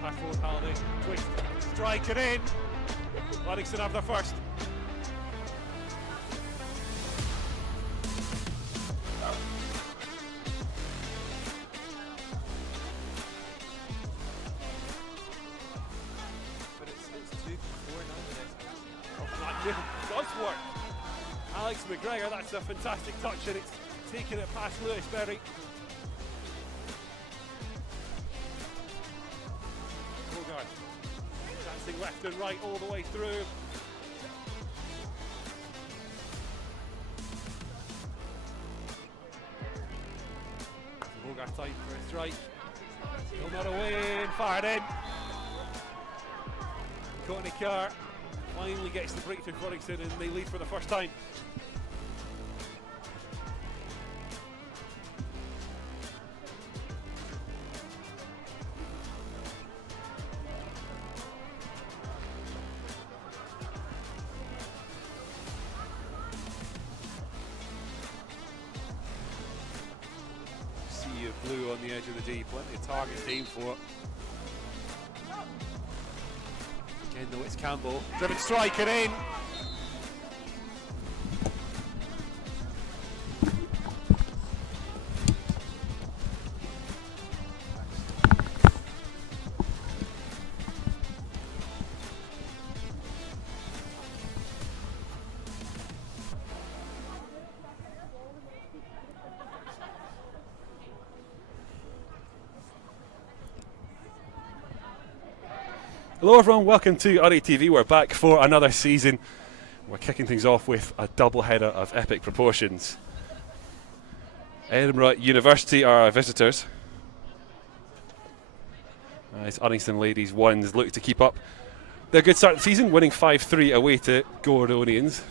Pass forward Halliday. Twist. Strike it in. Uddingston have their first. But it's 2-4 now. That does work. Alex McGregor, that's a fantastic touch, and it's taking it past Lewis Berry. Bogart dancing left and right all the way through. Bogart tight for a strike. No matter away and fired in. Courtney Carr finally gets the breakthrough for Uddingston and they lead for the first time. Sea of blue on the edge of the D, plenty of targets to aim for. Again though, it's Campbell, driven strike and in. Hello everyone, welcome to UDDY TV. We're back for another season. We're kicking things off with a double header of epic proportions. Edinburgh University are our visitors. As Uddingston ladies ones look to keep up their good start to the season, winning 5-3 away to Gordonians.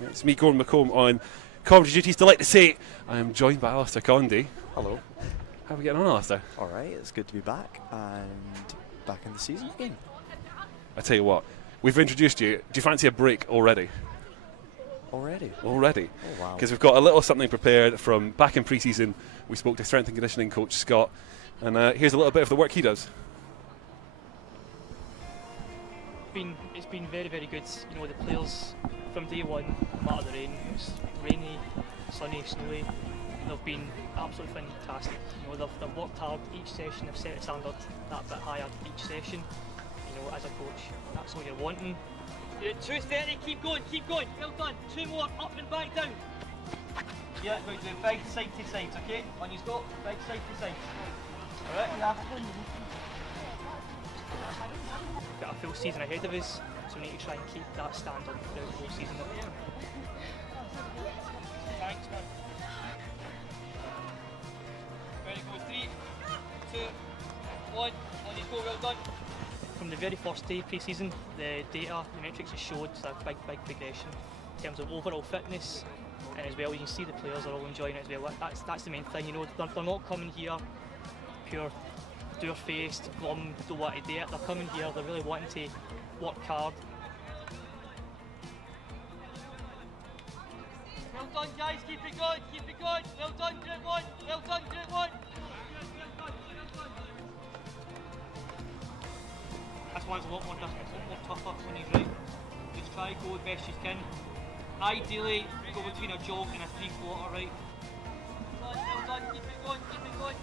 It's me, Gordon McComb, on commentary duties. Delight to say I am joined by Alistair Condy. Hello. How are we getting on, Alistair? All right, it's good to be back and back in the season again. I tell you what, we've introduced you. Do you fancy a break already? Already? Already. Oh, wow. Because we've got a little something prepared from back in pre-season. We spoke to strength and conditioning coach Scott, and here's a little bit of the work he does. It's been very, very good. You know, the players from day one, no matter the rain, it was rainy, sunny, snowy, they've been absolutely fantastic. You know, they've worked hard each session, they've set the standard that bit higher each session. You know, as a coach, that's what you're wanting. You're at 230, keep going, well done. 2 more, up and back down. Yeah, we're doing big side to side, okay? On your stop, big side to side. Alright? Got a full season ahead of us, so we need to try and keep that standard throughout the whole season. Thanks, man. Very good. 3, 2, 1. On your go, well done. From the very first day pre-season, the data, the metrics have showed a big progression in terms of overall fitness, and as well you can see the players are all enjoying it as well. That's the main thing, you know, they're not coming here pure door-faced, glum, don't want to do it. They're coming here, they're really wanting to work hard. Well done, guys, keep it going. Well done, group 1. Well done, group 1. This one's a lot more difficult, a lot more tougher when he's right. Just try to go as best you can. Ideally, go between a jog and a 3/4, right? Well done, keep it going. Well done.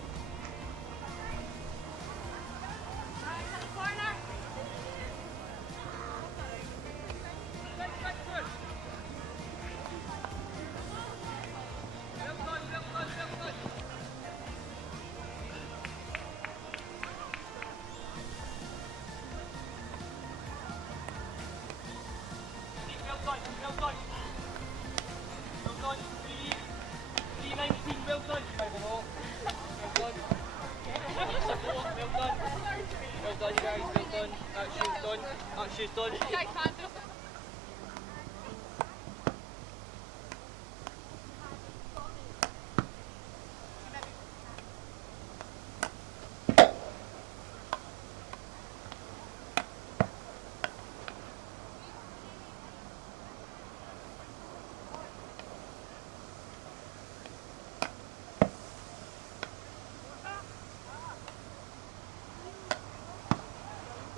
3,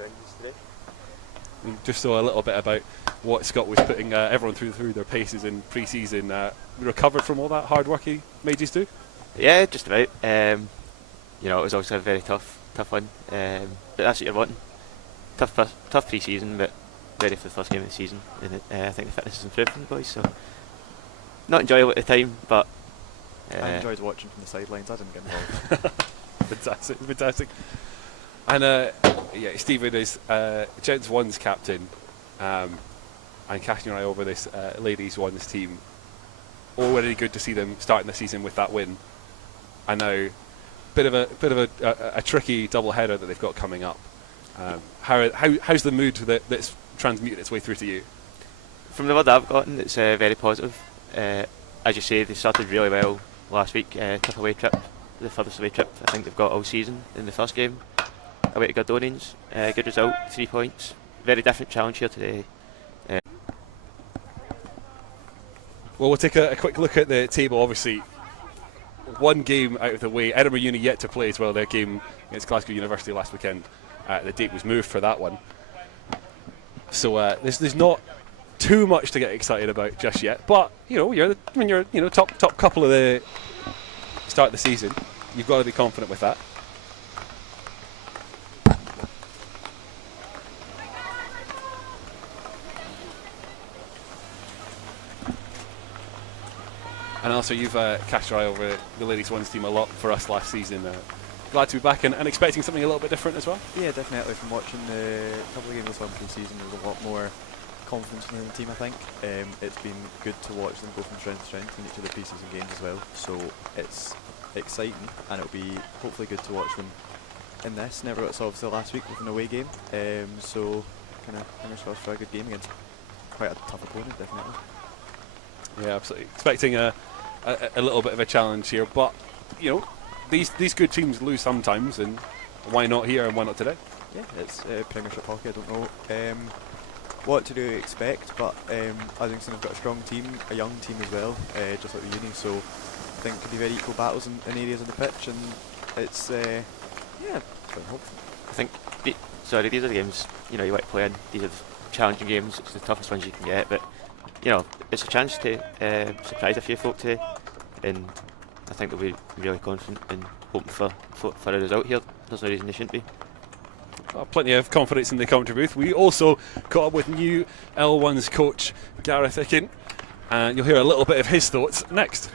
friendlies today. We just saw a little bit about what Scott was putting everyone through their paces in pre-season. Recovered from all that hard work he made you do? Yeah, just about. You know, it was also a very tough one, but that's what you're wanting. Tough pre-season, but ready for the first game of the season. And I think the fitness has improved for the boys, so not enjoyable at the time, but I enjoyed watching from the sidelines. I didn't get involved. Fantastic. And yeah, Stephen is Gents One's captain, and casting your eye over this ladies One's team. Already good to see them starting the season with that win. I know, bit of a tricky double header that they've got coming up. How's the mood that's transmuted its way through to you? From the word I've gotten, it's very positive. As you say, they started really well last week. Tough away trip, the furthest away trip I think they've got all season in the first game. Away to Gordonians, good result, 3 points. Very different challenge here today. Well, we'll take a quick look at the table. Obviously, one game out of the way. Edinburgh Uni yet to play as well. Their game against Glasgow University last weekend. The date was moved for that one. So there's not too much to get excited about just yet. But you know, when you're top couple of the start of the season, you've got to be confident with that. And also, you've cast your eye over the ladies' ones team a lot for us last season. Glad to be back and expecting something a little bit different as well. Yeah, definitely. From watching the couple of games this one pre-season, there's a lot more confidence in the team. I think it's been good to watch them go from strength to strength in each of the pre-season games as well. So it's exciting, and it'll be hopefully good to watch them in this. Never got solved till last week with an away game. So kind of fingers crossed for a good game against quite a tough opponent, definitely. Yeah, absolutely. Expecting a little bit of a challenge here, but you know, these good teams lose sometimes, and why not here and why not today? Yeah, it's Premiership hockey. I don't know what to expect, but Uddingston have got a strong team, a young team as well, just like the Uni. So I think it could be very equal battles in areas of the pitch, and it's quite hopeful. I think these are the games you like to play in. These are the challenging games. It's the toughest ones you can get, but it's a chance to surprise a few folk today, and I think they'll be really confident and hoping for a result here. There's no reason they shouldn't be. Plenty of confidence in the commentary booth. We also caught up with new L1's coach Gareth Icken, and you'll hear a little bit of his thoughts next.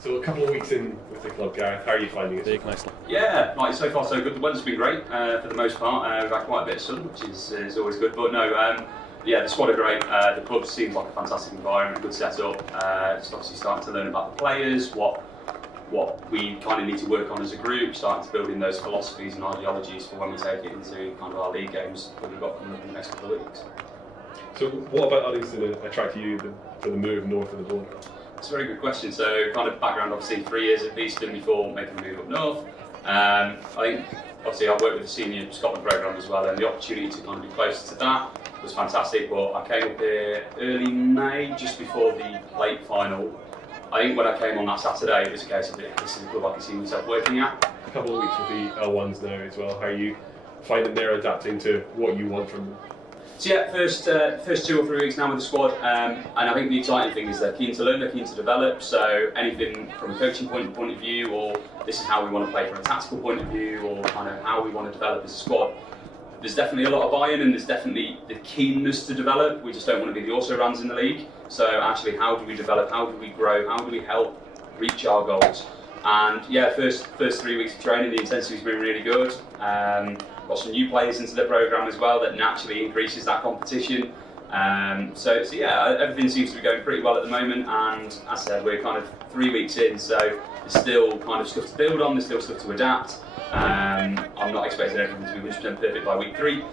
So a couple of weeks in with the club, Gareth, how are you finding it? Big, nicely. Yeah, so far so good. The weather's been great for the most part. We've had quite a bit of sun, which is always good. But no, the squad are great. The club seems like a fantastic environment, good setup. Just obviously starting to learn about the players, what we kind of need to work on as a group, starting to build in those philosophies and ideologies for when we take it into kind of our league games that we've got coming up in the next couple of weeks. So what about Uddingston attracted you for the move north of the border? It's a very good question. So kind of background, obviously 3 years at Beeston before making the move up north. I think obviously I worked with the senior Scotland programme as well, and the opportunity to kind of be closer to that was fantastic. But I came up here early May, just before the plate final. I think when I came on that Saturday, it was a case of this is a club I can see myself working at. A couple of weeks with the L1s now as well. How are you finding they're adapting to what you want from them? So yeah, first 2 or 3 weeks now with the squad, and I think the exciting thing is they're keen to learn, they're keen to develop. So anything from a coaching point of view, or this is how we want to play from a tactical point of view, or kind of how we want to develop as a squad. There's definitely a lot of buy-in, and there's definitely the keenness to develop. We just don't want to be the also-rans in the league. So actually, how do we develop? How do we grow? How do we help reach our goals? And yeah, first 3 weeks of training, the intensity's been really good. Got some new players into the programme as well that naturally increases that competition. So yeah, everything seems to be going pretty well at the moment, and as I said, we're kind of 3 weeks in, so there's still kind of stuff to build on, there's still stuff to adapt. I'm not expecting everything to be 100% perfect by week 3,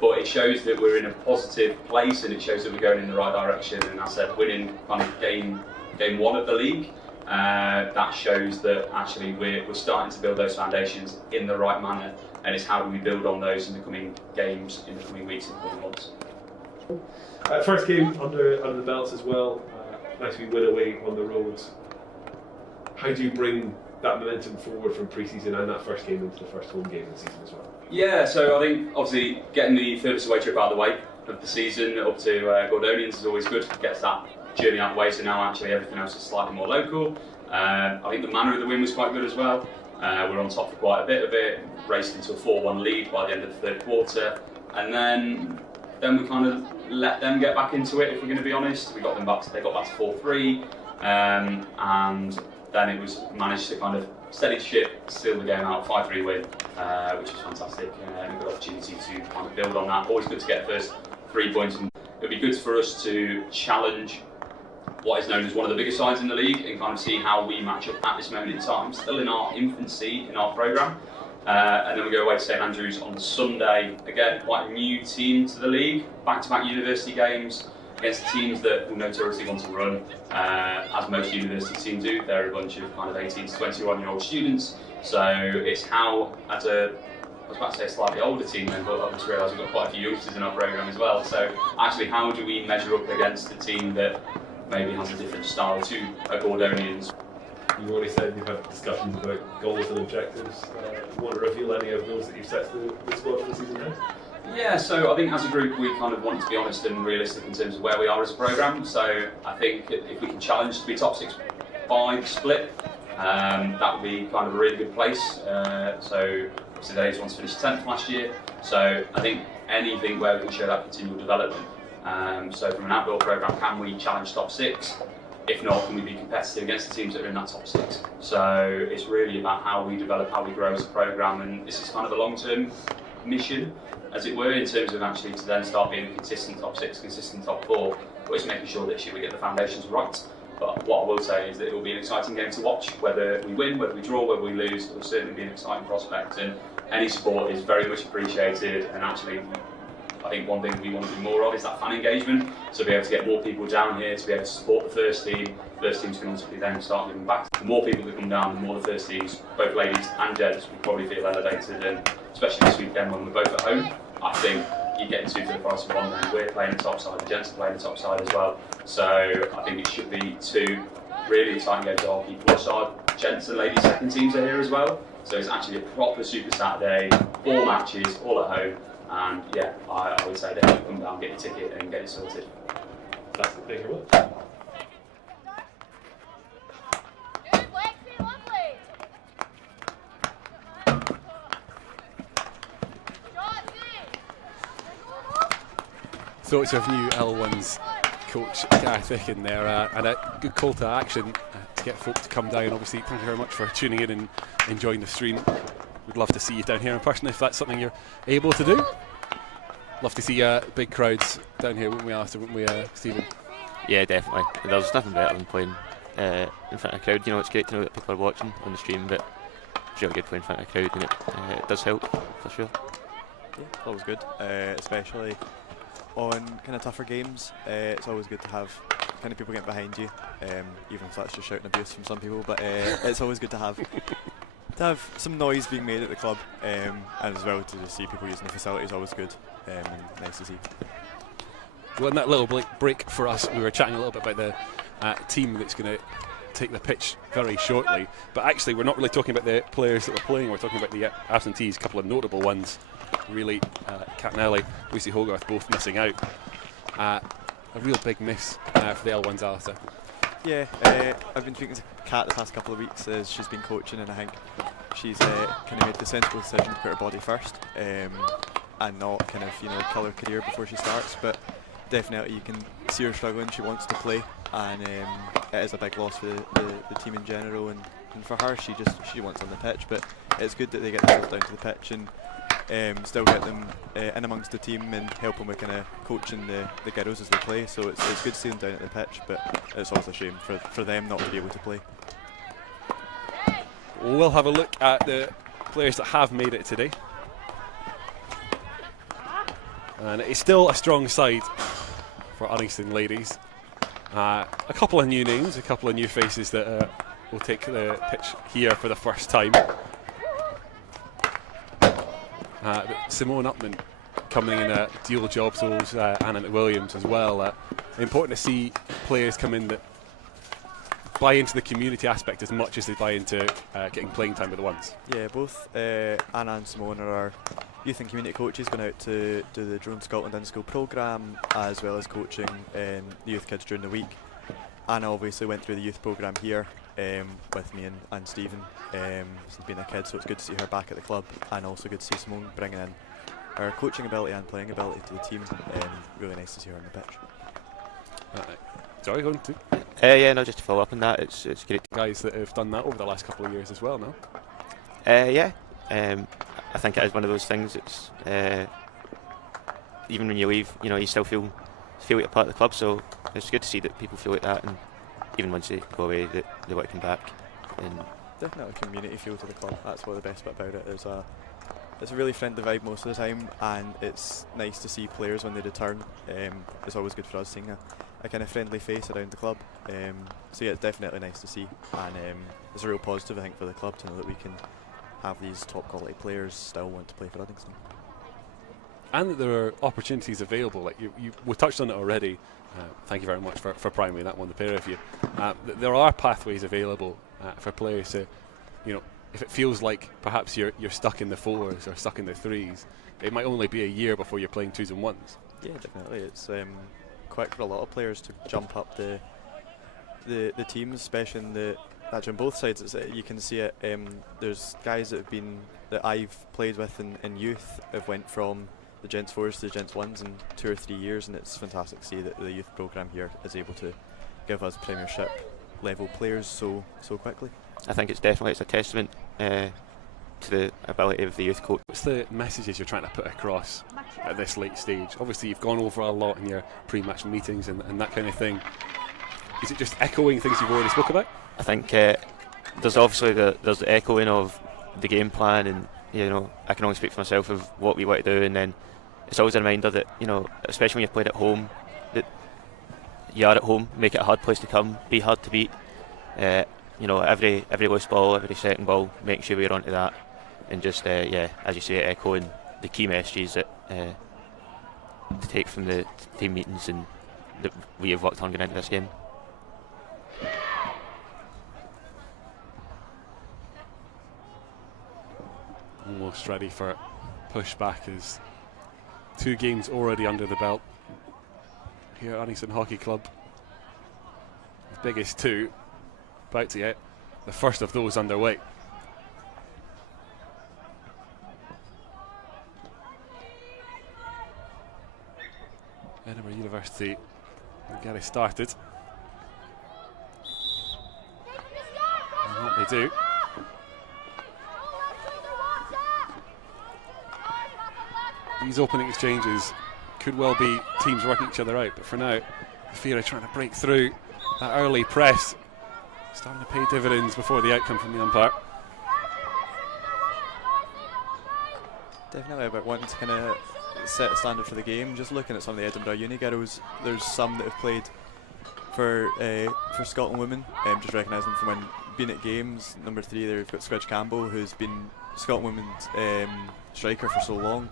but it shows that we're in a positive place, and it shows that we're going in the right direction. And as I said, winning kind of game 1 of the league, that shows that actually we're starting to build those foundations in the right manner, and it's how do we build on those in the coming games, in the coming weeks, in the coming months. First game under the belts as well. Nice we win away on the road. how do you bring that momentum forward from pre-season and that first game into the first home game of the season as well? Yeah, so I think obviously getting the furthest away trip out of the way of the season up to Gordonians is always good. Gets that journey out of the way, so now actually everything else is slightly more local. I think the manner of the win was quite good as well. We're on top for quite a bit of it, raced into a 4-1 lead by the end of the third quarter, and then we kind of let them get back into it, if we're going to be honest. They got back to 4-3, and then it was managed to kind of steady ship, steal the game out, 5-3 win, which was fantastic, and a good opportunity to kind of build on that. Always good to get the first 3 points, and it would be good for us to challenge what is known as one of the biggest sides in the league and kind of see how we match up at this moment in time. Still in our infancy in our programme. And then we go away to St Andrews on Sunday. Again, quite a new team to the league. Back-to-back university games against teams that will notoriously want to run, as most university teams do. They're a bunch of kind of 18 to 21-year-old students. So it's how, I was about to say a slightly older team then, but I just realised we've got quite a few youngsters in our programme as well. So actually, how do we measure up against a team that maybe has a different style to a Gordonians? You've already said you've had discussions about goals and objectives. Want to reveal any of those that you've set to the squad for the season ahead? Yeah, so I think as a group we kind of want to be honest and realistic in terms of where we are as a programme. So I think if we can challenge to be top 6 by the split, that would be kind of a really good place. So obviously the ladies want to finish 10th last year, so I think anything where we can show that continual development. So from an outdoor programme, can we challenge top 6? If not, can we be competitive against the teams that are in that top 6? So it's really about how we develop, how we grow as a programme, and this is kind of a long-term mission, as it were, in terms of actually to then start being a consistent top 6, consistent top 4, but it's making sure that this year we get the foundations right. But what I will say is that it will be an exciting game to watch, whether we win, whether we draw, whether we lose. It will certainly be an exciting prospect, and any support is very much appreciated, and actually I think one thing we want to do more of is that fan engagement, so be able to get more people down here to be able to support the first team. First teams can ultimately then start giving back. The more people that come down, the more the first teams, both ladies and gents, will probably feel elevated, and especially this weekend when we're both at home, I think you're getting 2 for the price of 1 then. We're playing the top side, the gents are playing the top side as well, so I think it should be 2 really exciting games to our people side. Gents and ladies second teams are here as well, so it's actually a proper Super Saturday, 4 matches, all at home. And yeah, I would say definitely come down, get your ticket and get it sorted. That's the bigger one. Thoughts of new L1's coach Gareth Icken there, and a good call to action to get folk to come down. Obviously, thank you very much for tuning in and enjoying the stream. We'd love to see you down here in person if that's something you're able to do. Love to see big crowds down here, wouldn't we, Alistair? Wouldn't we, Stephen? Yeah, definitely. There's nothing better than playing in front of a crowd. You know, it's great to know that people are watching on the stream, but it's really good playing in front of a crowd, and it does help, for sure. Yeah, always good, especially on kind of tougher games. It's always good to have kind of people getting behind you, even if that's just shouting abuse from some people, but it's always good to have some noise being made at the club, and as well to just see people using the facility is always good, and nice to see. Well, in that little break for us, we were chatting a little bit about the team that's going to take the pitch very shortly, but actually we're not really talking about the players that are playing, we're talking about the absentees, a couple of notable ones really. Catnelli, Lucy Hogarth both missing out. A real big miss for the L1s, Alistair. Yeah, I've been speaking to Kat the past couple of weeks as she's been coaching, and I think she's kind of made the sensible decision to put her body first, and not kind of kill her career before she starts. But definitely you can see her struggling. She wants to play, and it is a big loss for the team in general, and for her she wants on the pitch. But it's good that they get themselves down to the pitch and still get them in amongst the team and help them with kind of coaching the girls as they play. So it's good to see them down at the pitch, but it's always a shame for them not to be able to play. We'll have a look at the players that have made it today. And it's still a strong side for Uddingston ladies. A couple of new names, a couple of new faces that will take the pitch here for the first time. Simone Upman coming in at dual job roles, Anna McWilliams as well. Important to see players come in that buy into the community aspect as much as they buy into getting playing time with the ones. Yeah, both Anna and Simone are our youth and community coaches, going out to do the Drone Scotland in-school programme as well as coaching the youth kids during the week. Anna obviously went through the youth programme here with me and Stephen since being a kid, so it's good to see her back at the club, and also good to see Simone bringing in her coaching ability and playing ability to the team. Really nice to see her on the pitch. Sorry, go on to Yeah, no, just to follow up on that, it's great. guys that have done that over the last couple of years as well, no? Yeah, I think it is one of those things. It's even when you leave, you still feel like you're part of the club. So it's good to see that people feel like that, and even once they go away, that they want to come back. And definitely a community feel to the club. That's what the best bit about it is. It's a really friendly vibe most of the time, and it's nice to see players when they return. It's always good for us seeing a kind of friendly face around the club. So yeah, it's definitely nice to see, and it's a real positive, I think, for the club to know that we can have these top quality players still want to play for Uddingston. And that there are opportunities available. Like we touched on it already. Thank you very much for priming that one, the pair of you. There are pathways available for players to, if it feels like perhaps you're stuck in the 4s or stuck in the 3s, it might only be a year before you're playing 2s and 1s. Yeah, definitely. It's quick for a lot of players to jump up the teams, especially actually on both sides. You can see it. There's guys that I've played with in youth have went from the Gents 4s to the Gents 1s in 2 or 3 years, and it's fantastic to see that the youth programme here is able to give us Premiership level players so quickly. I think it's a testament to the ability of the youth coach. What's the messages you're trying to put across at this late stage? Obviously you've gone over a lot in your pre-match meetings and that kind of thing. Is it just echoing things you've already spoke about? I think there's obviously there's the echoing of the game plan, and I can only speak for myself of what we want to do, and then it's always a reminder that especially when you're playing at home, that you are at home, make it a hard place to come, be hard to beat. Every loose ball, every second ball, make sure we're onto that, and just as you say, echoing the key messages that to take from the team meetings and that we have worked on going into this game. Almost ready for pushback as 2 games already under the belt here at Uddingston Hockey Club. The biggest 2, about to get the first of those underway. Edinburgh University will get it started. And what they do. These opening exchanges could well be teams working each other out, but for now, Fira trying to break through that early press, starting to pay dividends before the outcome from the umpire. Definitely about wanting to kind of set a standard for the game. Just looking at some of the Edinburgh Uni girls, there's some that have played for Scotland women. Just recognise them from when being at games. Number 3 there, we've got Squidge Campbell, who's been Scotland women's striker for so long.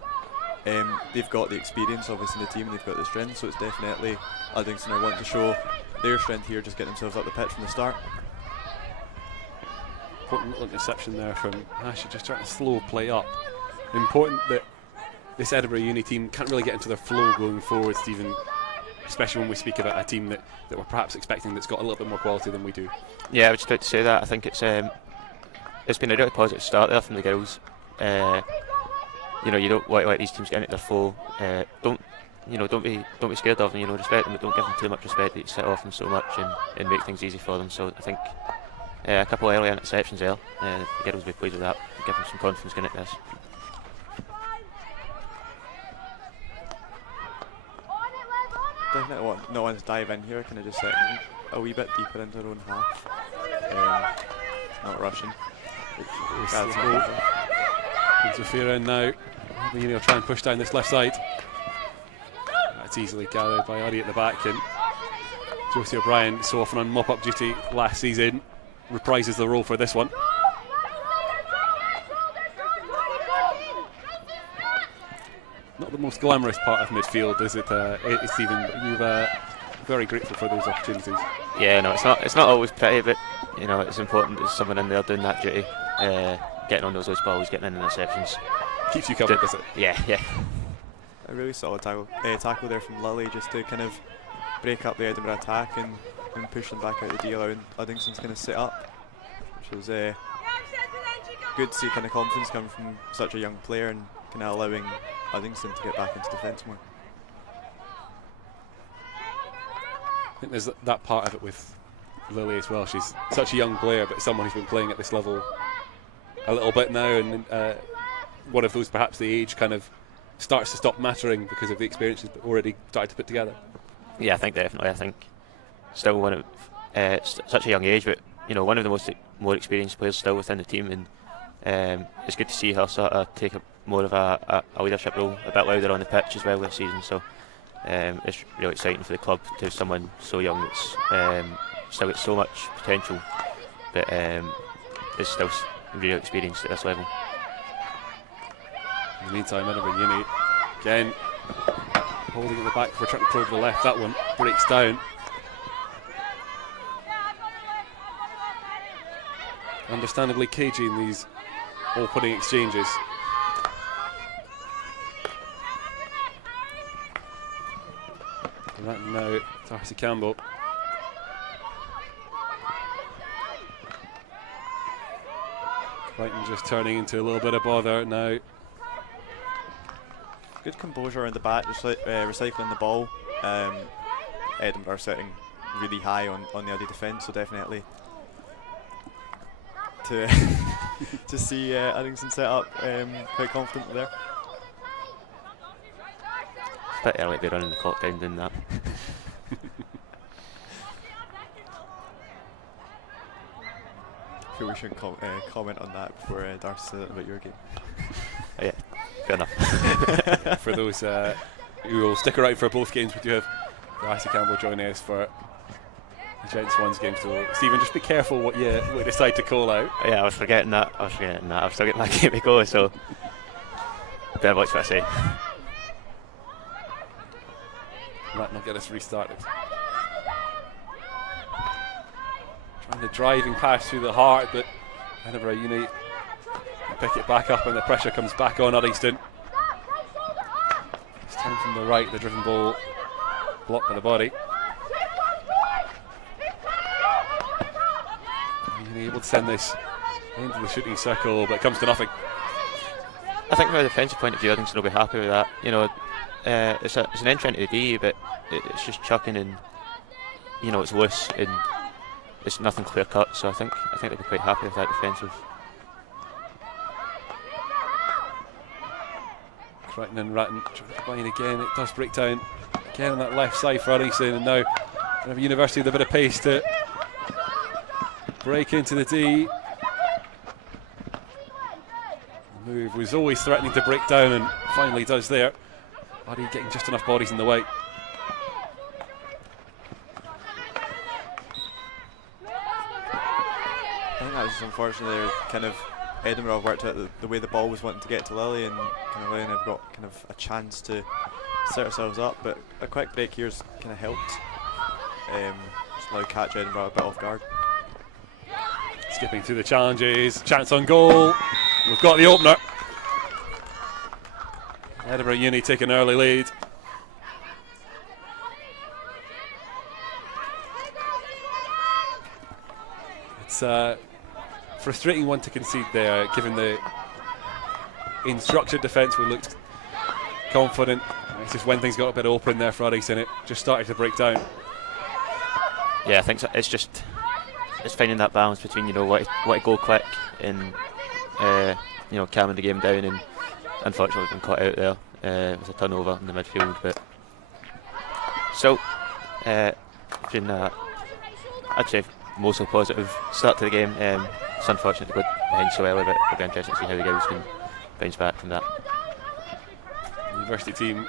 They've got the experience obviously in the team, and they've got the strength, so it's definitely Uddingston are wanting to show their strength here, just getting themselves up the pitch from the start. Important little interception there from Ashley, just trying to slow play up. Important that this Edinburgh Uni team can't really get into their flow going forward, Stephen, especially when we speak about a team that we're perhaps expecting that's got a little bit more quality than we do. Yeah, I was just about to say that. I think it's been a really positive start there from the girls. You don't want to let these teams get into their flow. Don't be scared of them. Respect them, but don't give them too much respect that you set off them so much and make things easy for them. So I think a couple of early interceptions there. The girls will be pleased with that. Give them some confidence going into this. Definitely not want to dive in here, kind of just setting a wee bit deeper into their own half. Not rushing. Zafira in now. The Uni will try and push down this left side. That's easily gathered by Adi at the back, and Josie O'Brien, so often on mop-up duty last season, reprises the role for this one. Not the most glamorous part of midfield, is it, Stephen? But you've very grateful for those opportunities. Yeah, no, it's not always pretty, but you know, it's important there's someone in there doing that duty, getting on those loose balls, getting in the interceptions. Keeps you covered, does it? Yeah. A really solid tackle there from Lilly, just to kind of break up the Edinburgh attack and push them back out the D, allowing Uddingston to kind of sit up, which was good to see kind of confidence coming from such a young player and kind of allowing Uddingston to get back into defence more. I think there's that part of it with Lily as well. She's such a young player, but someone who's been playing at this level a little bit now, and one of those perhaps the age kind of starts to stop mattering because of the experience she's already started to put together. Yeah, I think definitely. I think still one of such a young age, but you know, one of the more experienced players still within the team, and it's good to see her sort of take more of a leadership role, a bit louder on the pitch as well this season. So it's really exciting for the club to have someone so young that's still got so much potential, but is still really experienced at this level. In the meantime, Edinburgh Uni again holding at the back for trying to probe the left. That one breaks down. Understandably cagey in these opening exchanges. Right now, Darcy Campbell. Brighton just turning into a little bit of bother now. Good composure around the back, just recycling the ball. Edinburgh sitting really high on the Uddy defence, so definitely to to see Uddingston set up quite confident there. It's a bit early to be running the clock down doing that. I feel we should comment on that before Darcy says about your game. Yeah, fair enough. For those who will stick around for both games, we do have Darcy Campbell joining us for the Gents Ones game. So Stephen, just be careful what you decide to call out. Yeah, I was forgetting that. I was still getting my game to go, so better watch what I say. Might not get us restarted. Trying the driving pass through the heart, but Edinburgh Uni pick it back up and the pressure comes back on Uddingston. This time from the right, the driven ball blocked by the body. Uni able to send this into the shooting circle, but it comes to nothing. I think from a defensive point of view, Uddingston will be happy with that. You know, it's an entry into the D, but it's just chucking and you know it's loose and it's nothing clear cut. So I think they'll be quite happy with that defensive. Crichton and Ratton trying again. It does break down again on that left side for Uddingston, and now Edinburgh University with a bit of pace to break into the D. The move was always threatening to break down and finally does there. Uddy getting just enough bodies in the way. I think that was just unfortunately kind of Edinburgh worked out the way the ball was wanting to get to Lily, and kind of Lily have got kind of a chance to set ourselves up, but a quick break here's kind of helped. Just allowed catch Edinburgh a bit off guard. Skipping through the challenges, chance on goal. We've got the opener. Edinburgh Uni take an early lead. It's a frustrating one to concede there, given the in-structured defence. We looked confident. It's just when things got a bit open there for Uddingston, it just started to break down. Yeah, I think so. It's finding that balance between what to go quick and calming the game down, and unfortunately we've been caught out there with a turnover in the midfield. But still, been I'd say mostly positive start to the game. It's unfortunate to go behind so early, but it'll be interesting to see how the guys can bounce back from that. University team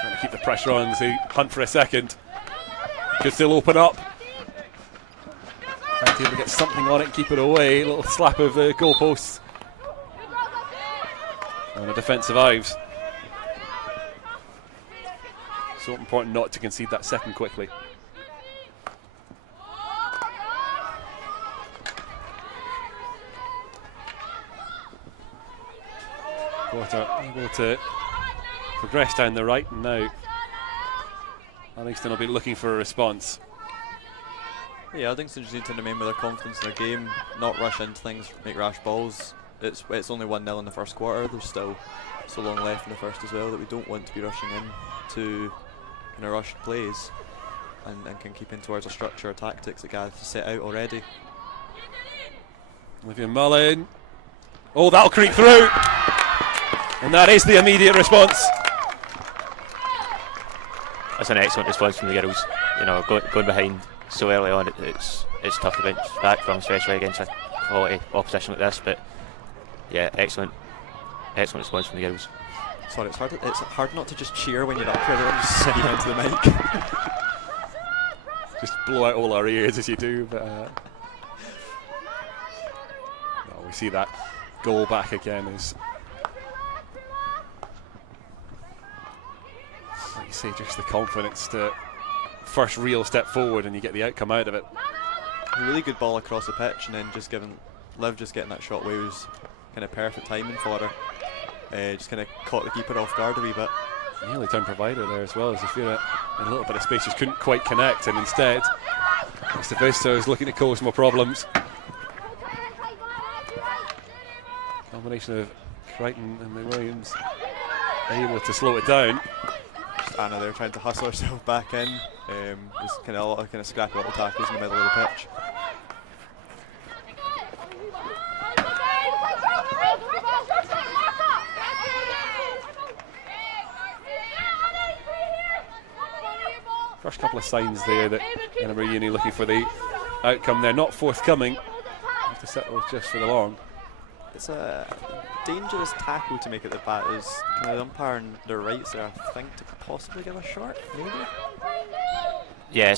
trying to keep the pressure on as they hunt for a second. Could still open up. Trying to get something on it and keep it away. A little slap of the goalposts. And the defence survives. So important not to concede that second quickly. Quarter able to progress down the right, and now Uddingston will be looking for a response. Yeah, Uddingston just need to remain with their confidence in their game, not rush into things, make rash balls. It's only 1-0 in the first quarter. There's still so long left in the first as well that we don't want to be rushing in to rushed plays and can keep in towards a structure or tactics that guys set out already. Olivia Mullen. Oh, that'll creep through. And that is the immediate response. That's an excellent response from the girls. You know, going behind so early on, it's tough to bounce back from, especially against a quality opposition like this. But yeah, excellent response from the girls. Sorry, it's hard not to just cheer when you're up here. They're just sitting into the mic. Just blow out all our ears as you do. But no, we see that goal back again as, like you say, just the confidence to first real step forward and you get the outcome out of it. A really good ball across the pitch, and then Liv just getting that shot away was kind of perfect timing for her. Just kind of caught the keeper off guard a wee bit. Nearly turn provider there as well, as if you're in a little bit of space, just couldn't quite connect, and instead Mr. Vista is looking to cause more problems. Combination of Crichton and the Williams able to slow it down. Just Anna there trying to hustle herself back in. Just kind of a lot of scrappy little tackles in the middle of the pitch. First couple of signs there that Edinburgh Uni looking for the outcome there, not forthcoming. Have to settle just for the long. It's a dangerous tackle to make at the bat. Is kind of the umpire on their rights there, I think, to possibly give a short, maybe? Yeah,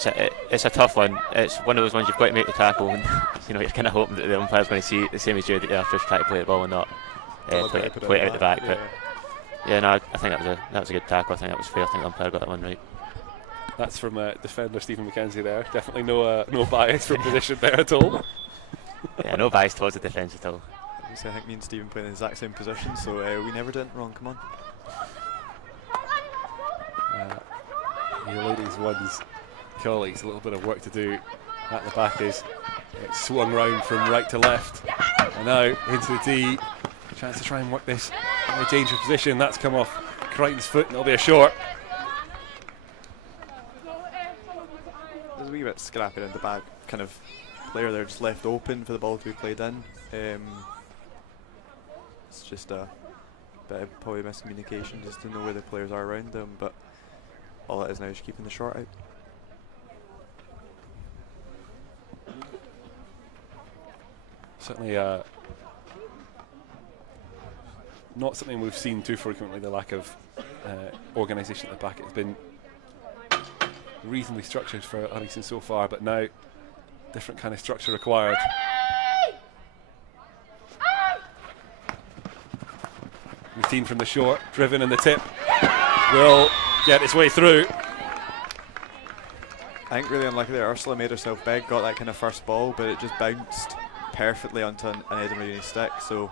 it's a tough one. It's one of those ones you've got to make the tackle, and you're kind of hoping that the umpire's going to see it the same as you, that they're just trying to play the ball and not play it out the back. But yeah, no, I think that was a good tackle. I think that was fair. I think the umpire got that one right. That's from defender Stephen McKenzie there. Definitely no bias from position there at all. Yeah, no bias towards the defence at all. I think me and Stephen play in the exact same position, so we never did it wrong. Come on. Your ladies one's colleagues, a little bit of work to do at the back as it's swung round from right to left. And now into the D. Chance to try and work this in a dangerous position. That's come off Crichton's foot, and it'll be a short. There's a wee bit scrappy in the back, kind of player there just left open for the ball to be played in. It's just a bit of probably miscommunication just to know where the players are around them, but all it is now is keeping the short out. Certainly not something we've seen too frequently, the lack of organisation at the back. It's been reasonably structured for Uddingston so far, but now different kind of structure required. Routine from the short, driven, and the tip will get its way through. I think really unlucky there. Ursula made herself big, got that kind of first ball, but it just bounced perfectly onto an Edinburgh Uni stick. So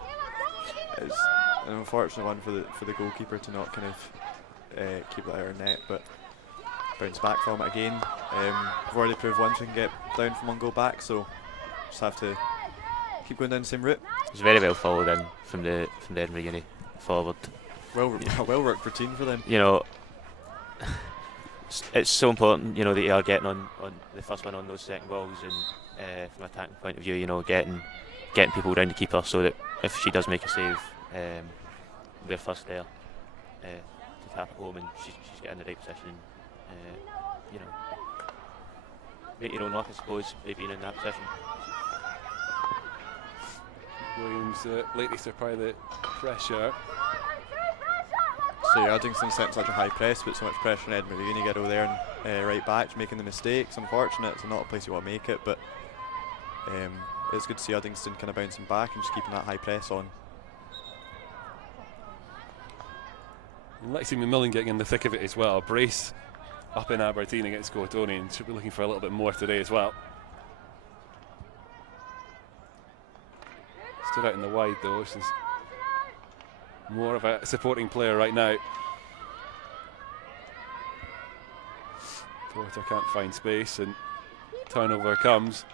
it's an unfortunate one for the goalkeeper to not kind of keep that out of net, but bounce back from it again. We've already proved once we can get down from one goal back, so just have to keep going down the same route. It was very well followed in from the Edinburgh Uni forward. Well worked routine for them. It's so important, that you are getting on the first one on those second balls, and from an attacking point of view, getting people around the keeper so that if she does make a save, we're first there to tap it home, and she's getting the right position. Make your own luck, I suppose, by being in that position. Williams lately to apply the pressure. So Uddingston set such a high press, put so much pressure on Edinburgh Uni, get over there and right back, making the mistakes. Unfortunate, it's not a place you want to make it, but it's good to see Uddingston kind of bouncing back and just keeping that high press on. And Lexi McMillan getting in the thick of it as well. Brace up in Aberdeen against Gortonian. Should be looking for a little bit more today as well. Stood out in the wide though. Since more of a supporting player right now. Porter can't find space and turnover comes.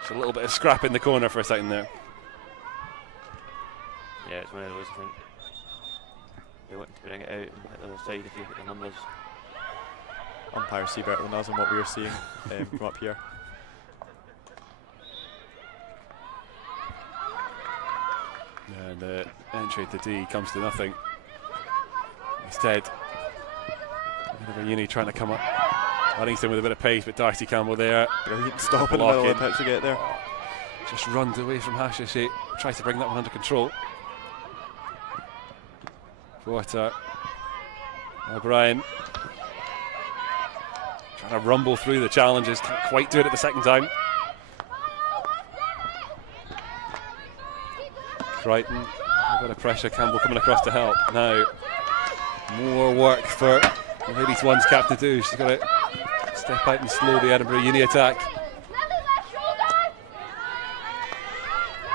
Just a little bit of scrap in the corner for a second there. Yeah, it's one of those, I think. They want to bring it out and hit the other side if you look at the numbers. Umpires see better than us on what we were seeing from up here. And the entry to D comes to nothing. Instead, Edinburgh Uni trying to come up. Uddingston with a bit of pace, but Darcy Campbell there. Brilliant stop in the middle of the pitch to get there. Just runs away from Hashishi. Tries to bring that one under control. Porter. O'Brien. Trying to rumble through the challenges. Can't quite do it at the second time. Crichton. A bit of pressure. Campbell coming across to help. Now, more work for the ladies one's cap to do. She's got to step out and slow the Edinburgh Uni attack.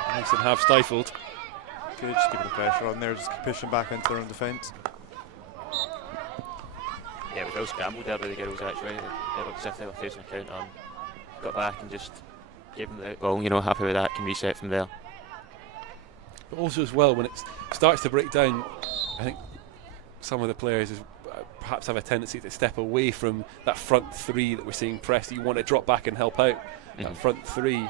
Nice and half stifled. Good, just keeping the pressure on there, just pushing back into their own defence. Yeah, we well scrambled there by the girls actually. They looked as if they were facing a counter and got back and just gave them the ball, you know, happy with that, can reset from there. But also as well, when it starts to break down, I think some of the players perhaps have a tendency to step away from that front three that we're seeing press. You want to drop back and help out. That front three.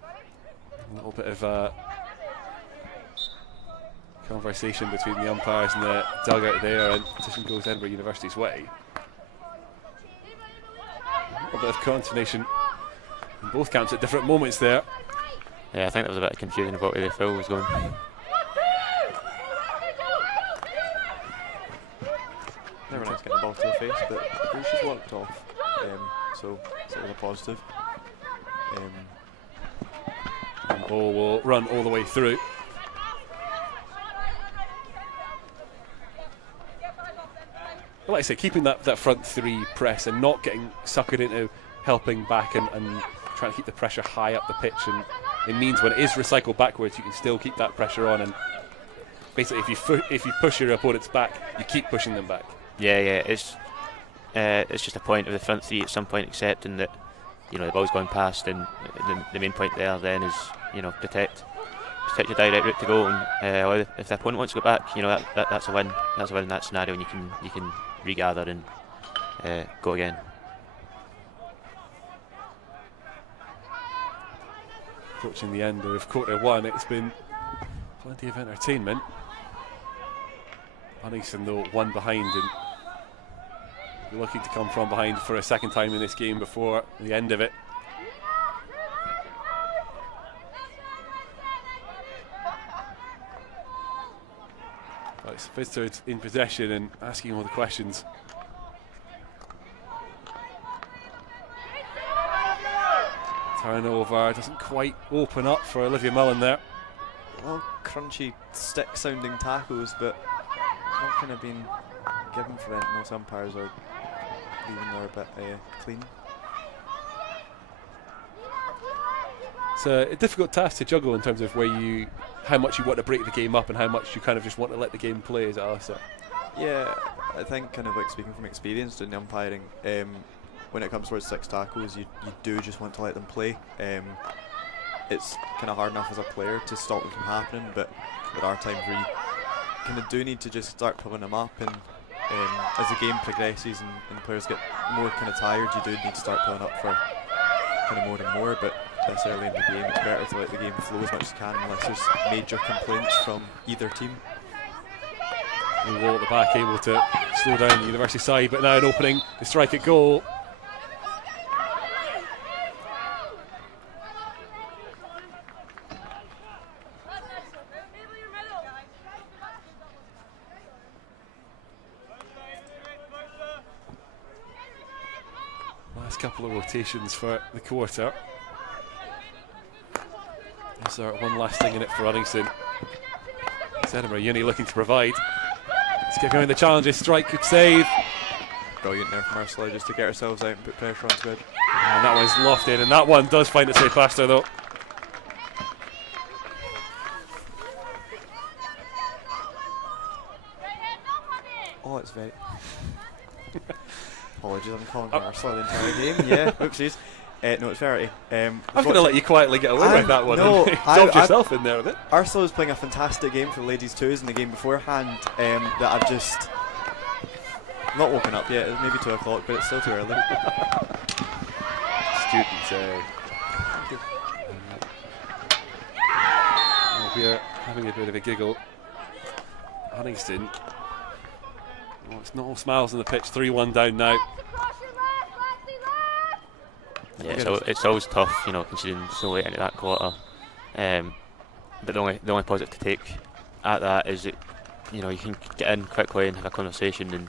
A little bit of conversation between the umpires and the dugout there, and decision goes Edinburgh University's way. A little bit of consternation in both camps at different moments there. Yeah, I think there was a bit of confusion about where the foul was going. Never nice getting the ball to the face, but she's walked off, so that was a positive. And ball will run all the way through. But like I say, keeping that front three press and not getting suckered into helping back and trying to keep the pressure high up the pitch, and it means when it is recycled backwards, you can still keep that pressure on. And basically, if you push your opponents back, you keep pushing them back. Yeah, it's just a point of the front three at some point accepting that, you know, the ball's going past, and the main point there then is, you know, protect your direct route to goal, and if the opponent wants to go back, you know, that's a win. That's a win in that scenario, and you can regather and go again. Approaching the end of quarter one, it's been plenty of entertainment. Uddingston though one behind, and looking to come from behind for a second time in this game before the end of it. Well, it's visitors in possession and asking all the questions. Turnover doesn't quite open up for Olivia Mullen there. Well, crunchy stick sounding tackles, but not kind of been given for it. Most umpires are leaving there a bit clean. It's a difficult task to juggle in terms of how much you want to break the game up and how much you kind of just want to let the game play. Is it, Alistair? Yeah, I think kind of like speaking from experience in the umpiring, when it comes towards 6 tackles, you do just want to let them play. It's kind of hard enough as a player to stop them from happening, but there are times where you kind of do need to just start pulling them up, and as the game progresses and players get more kind of tired, you do need to start pulling up for kind of more and more. But this early in the game, it's better to let the game flow as much as you can unless there's major complaints from either team. The wall at the back able to slow down the University side, but now an opening to strike at goal. Last couple of rotations for the quarter. Is there one last thing in it for Uddingston? It's Edinburgh Uni looking to provide. Let's get going the challenges. Strike, good save. Brilliant there from Ursula just to get ourselves out and put pressure on Squid. And that one's lofted, and that one does find its way past her though. it's very. Apologies, I'm calling her Ursula the entire game. Yeah, oopsies. No, it's Verity. I was going to let you quietly get away with that one. No, Dubbed yourself in there a bit. Ursula was playing a fantastic game for the ladies' twos in the game beforehand that I've just not woken up yet. It's maybe 2 o'clock, but it's still too early. Students, we're having a bit of a giggle. Uddingston. Oh, it's not all smiles on the pitch. 3-1 down now. Yeah, it's always tough, you know, considering so late into that quarter. But the only positive to take at that is that, you know, you can get in quickly and have a conversation and,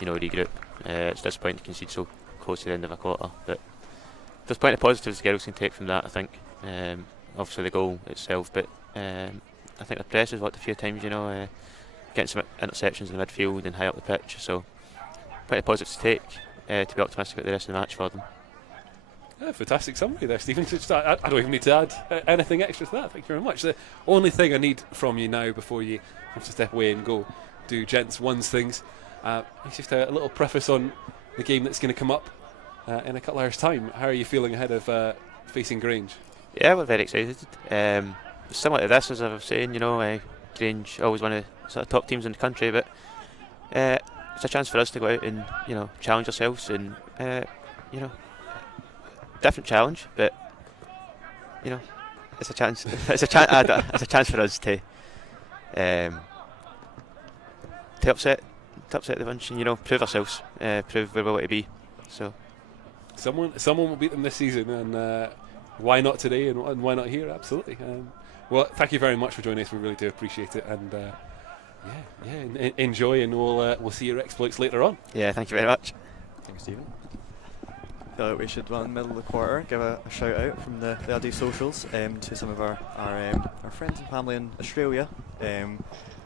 you know, regroup. It's disappointing to concede so close to the end of a quarter, but there's plenty of positives the girls can take from that, I think. Obviously the goal itself, but I think the press has worked a few times, you know, getting some interceptions in the midfield and high up the pitch, so plenty of positives to take to be optimistic about the rest of the match for them. Yeah, fantastic summary there, Stephen. I don't even need to add anything extra to that. Thank you very much. The only thing I need from you now before you have to step away and go do gents ones things, it's just a little preface on the game that's going to come up in a couple of hours' time. How are you feeling ahead of facing Grange? Yeah, we're very excited. Similar to this, as I was saying, you know, Grange always one of the sort of top teams in the country, but it's a chance for us to go out and, you know, challenge ourselves and, you know, different challenge, but you know, it's a chance. It's a chance for us to upset the bunch and, you know, prove ourselves, prove where we want to be. So someone will beat them this season, and why not today and why not here? Absolutely. Well, thank you very much for joining us. We really do appreciate it, and enjoy, and we'll see your exploits later on. Yeah, thank you very much. Thanks, Stephen. I feel like we should run middle of the quarter, give a shout out from the Uddy socials to some of our friends and family in Australia.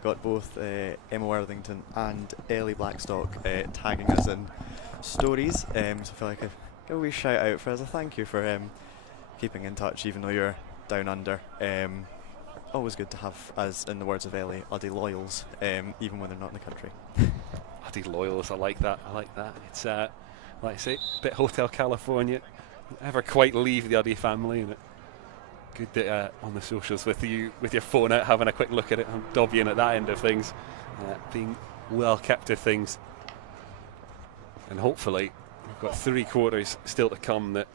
Got both Emma Worthington and Ellie Blackstock tagging us in stories, so I feel like I give a wee shout out for us. A thank you for keeping in touch even though you're down under. Always good to have, as in the words of Ellie, Uddy loyals, even when they're not in the country. Uddy loyals, I like that. It's like I say, bit Hotel California. Never quite leave the Uddy family, and good that on the socials with you with your phone out, having a quick look at it. I'm dobbying at that end of things, being well kept of things, and hopefully we've got 3 quarters still to come that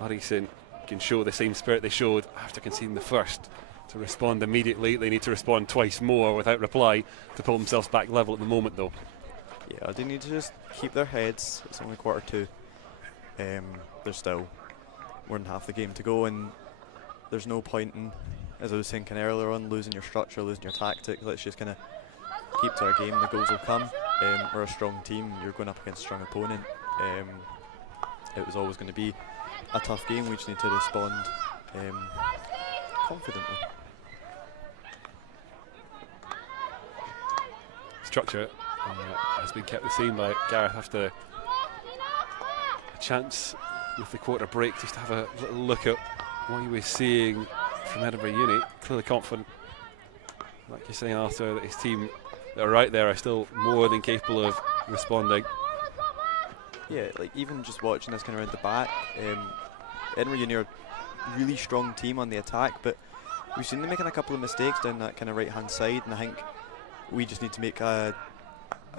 Uddingston can show the same spirit they showed after conceding the first, to respond immediately. They need to respond twice more without reply to pull themselves back level at the moment, though. Yeah, they need to just keep their heads. It's only quarter 2. There's still more than half the game to go, and there's no point in, as I was saying earlier on, losing your structure, losing your tactic. Let's just kind of keep to our game. The goals will come. We're a strong team. You're going up against a strong opponent. It was always going to be a tough game. We just need to respond confidently. Structure has been kept the same by Gareth after a chance with the quarter break just to have a little look at what he was seeing from Edinburgh Uni. Clearly confident, like you're saying, Arthur, that his team that are right there are still more than capable of responding. Yeah, like even just watching this kind of around the back, Edinburgh Uni are a really strong team on the attack, but we've seen them making a couple of mistakes down that kind of right hand side, and I think we just need to make a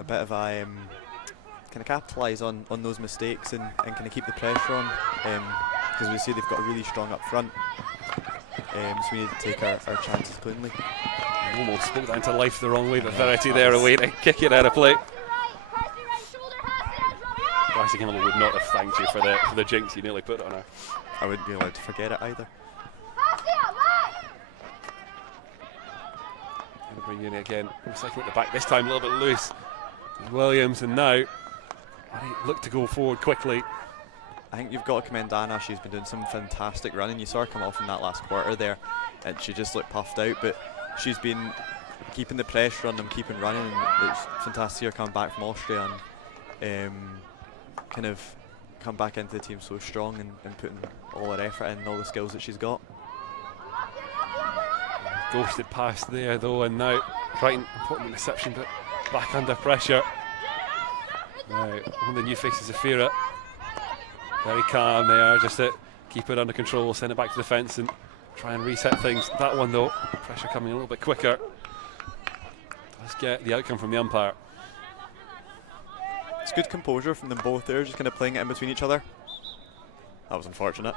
bit of a kind of capitalise on those mistakes and kind of keep the pressure on, because we see they've got a really strong up front, so we need to take our chances cleanly. Almost spoke down to life the wrong way, but Verity there away to kick it out of play. Bryce Gimble would not have thanked you for the jinx you nearly put on her. I wouldn't be allowed to forget it either. Bring Uni again, recycling at the back, this time a little bit loose. Williams, and now look to go forward quickly. I think you've got to commend Anna. She's been doing some fantastic running. You saw her come off in that last quarter there, and she just looked puffed out, but she's been keeping the pressure on them, keeping running, and it's fantastic to see her come back from Austria and kind of come back into the team so strong and putting all her effort in and all the skills that she's got. Ghosted pass there though, and now Crichton, important interception, but back under pressure. Now, one of the new faces of Fira. Very calm there, just to keep it under control, send it back to defence and try and reset things. That one though, pressure coming a little bit quicker. Let's get the outcome from the umpire. It's good composure from them both there, just kind of playing it in between each other. That was unfortunate,